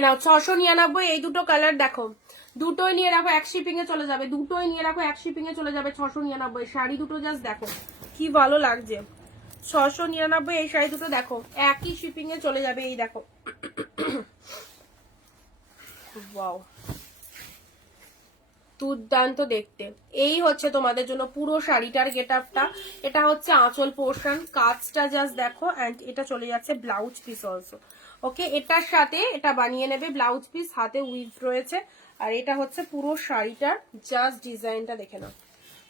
নাও 699। এই দুটো কালার দেখো, দুটোই নিয়ে রাখো, এক শিপিং এ চলে যাবে, দুটোই নিয়ে রাখো, এক শিপিং এ চলে যাবে। 699 শাড়ি দুটো জাস্ট দেখো কি ভালো লাগছে। 699 এই শাড়ি দুটো দেখো, একই শিপিং এ চলে যাবে। এই দেখো ওয়াও, দুর্দান্ত দেখতে। এই হচ্ছে তোমাদের জন্য পুরো শাড়িটার গেট আপটা। এটা হচ্ছে আঁচল পোর্শন, কাজটা জাস্ট দেখো, এন্ড এটা চলে যাচ্ছে ব্লাউজ পিস অলসো। ওকে এটার সাথে এটা বানিয়ে নেবে ব্লাউজ পিস, হাতে উইভ রয়েছে। আর এটা হচ্ছে পুরো শাড়িটার জাস্ট ডিজাইনটা দেখে নাও,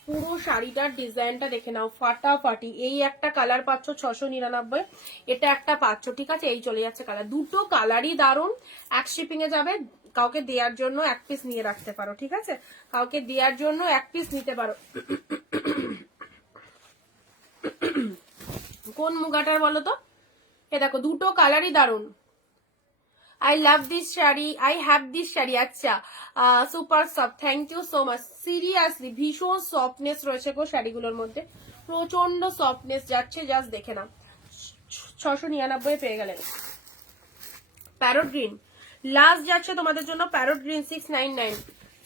পুরো শাড়িটার ডিজাইনটা দেখে নাও, ফাটাফাটি। এই একটা কালার পাচ্ছ 699, এটা একটা পাচ্ছ, ঠিক আছে। এই চলে যাচ্ছে কালার, দুটো কালারই দারুণ। এক শিপিং এ যাবে, কাউকে দেওয়ার জন্য এক পিস নিয়ে রাখতে পারো, ঠিক আছে, কাউকে দেওয়ার জন্য এক পিস নিতে পারো। কোন মুগাটার বলো তো? এ দেখো দুটো কালারই দারুণ। I love this sari, I have this sari. আচ্ছা super soft, thank you so much. Seriously ভীষণ সফটনেস রয়েছে গো শাড়িগুলোর মধ্যে, প্রচন্ড সফটনেস যাচ্ছে, জাস্ট দেখে না। 699 পেয়ে গেলেন। প্যারট গ্রিন লাস্ট যাচ্ছে তোমাদের জন্য, প্যারট গ্রিন 699,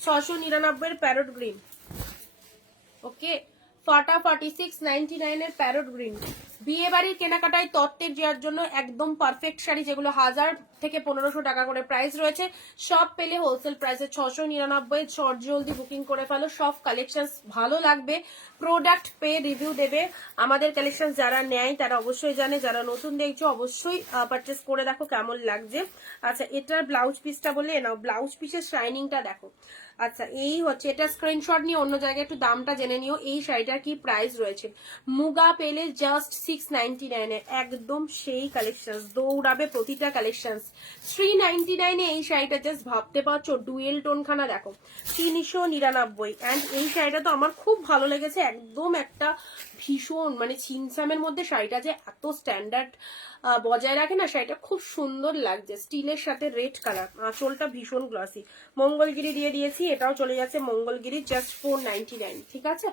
699 প্যারট গ্রিন। ওকে ফাটাফাটি 699 এর প্যারট গ্রিন। বিয়ে বাড়ির কেনাকাটায় তত্ত্বের যাওয়ার জন্য একদম পারফেক্ট শাড়ি, যেগুলো 1000 থেকে 1500 টাকা করে প্রাইস রয়েছে, সব পেলে হোলসেল প্রাইসে 699। চট জলদি বুকিং করে ফেলো, সব কালেকশন ভালো লাগবে, প্রোডাক্ট পেয়ে রিভিউ দেবে। আমাদের কালেকশন যারা নেয় তারা অবশ্যই জানে, যারা নতুন দেখছো অবশ্যই পারচেস করে দেখো কেমন লাগছে। আচ্ছা এটার ব্লাউজ পিসটা বলে নাও, ব্লাউজ পিসের শাইনিংটা দেখো। আচ্ছা এই হচ্ছে, এটা স্ক্রিনশট নিয়ে অন্য জায়গায় একটু দামটা জেনে নিও। এই শাড়িটার কি প্রাইস রয়েছে, মুগা পেলে জাস্ট 699 এ, একদম সেই কালেকশন, দৌড়াবে প্রতিটা কালেকশন। 399 এ এই শাড়িটা জাস্ট ভাবতে পারছো, ডুয়েল টোন খানা দেখো 399। অ্যান্ড এই শাড়িটা তো আমার খুব ভালো লেগেছে, একদম একটা ভীষণ মানে ছিমছামের মধ্যে শাড়িটা যে এত স্ট্যান্ডার্ড বজায় রাখে না, শাড়িটা খুব সুন্দর লাগছে, স্টিলের সাথে রেড কালার, আঁচলটা ভীষণ গ্লসি। মঙ্গলগিরি দিয়ে দিয়েছি, এটাও চলে যাচ্ছে মঙ্গলগিরি, জাস্ট 499, ঠিক আছে।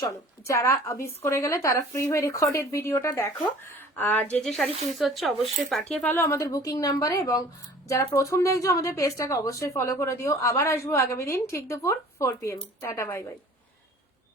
চলো যারা মিস করে গেলে তারা ফ্রি হয়ে রেকর্ডেড ভিডিওটা দেখো, আর যে যে শাড়ি চুজ হচ্ছে অবশ্যই পাঠিয়ে ফেলো আমাদের বুকিং নাম্বারে, এবং যারা প্রথম দেখছো আমাদের পেজটাকে অবশ্যই ফলো করে দিও। আবার আসবো আগামী দিন ঠিক দুপুর 4 PM। Tata bye bye.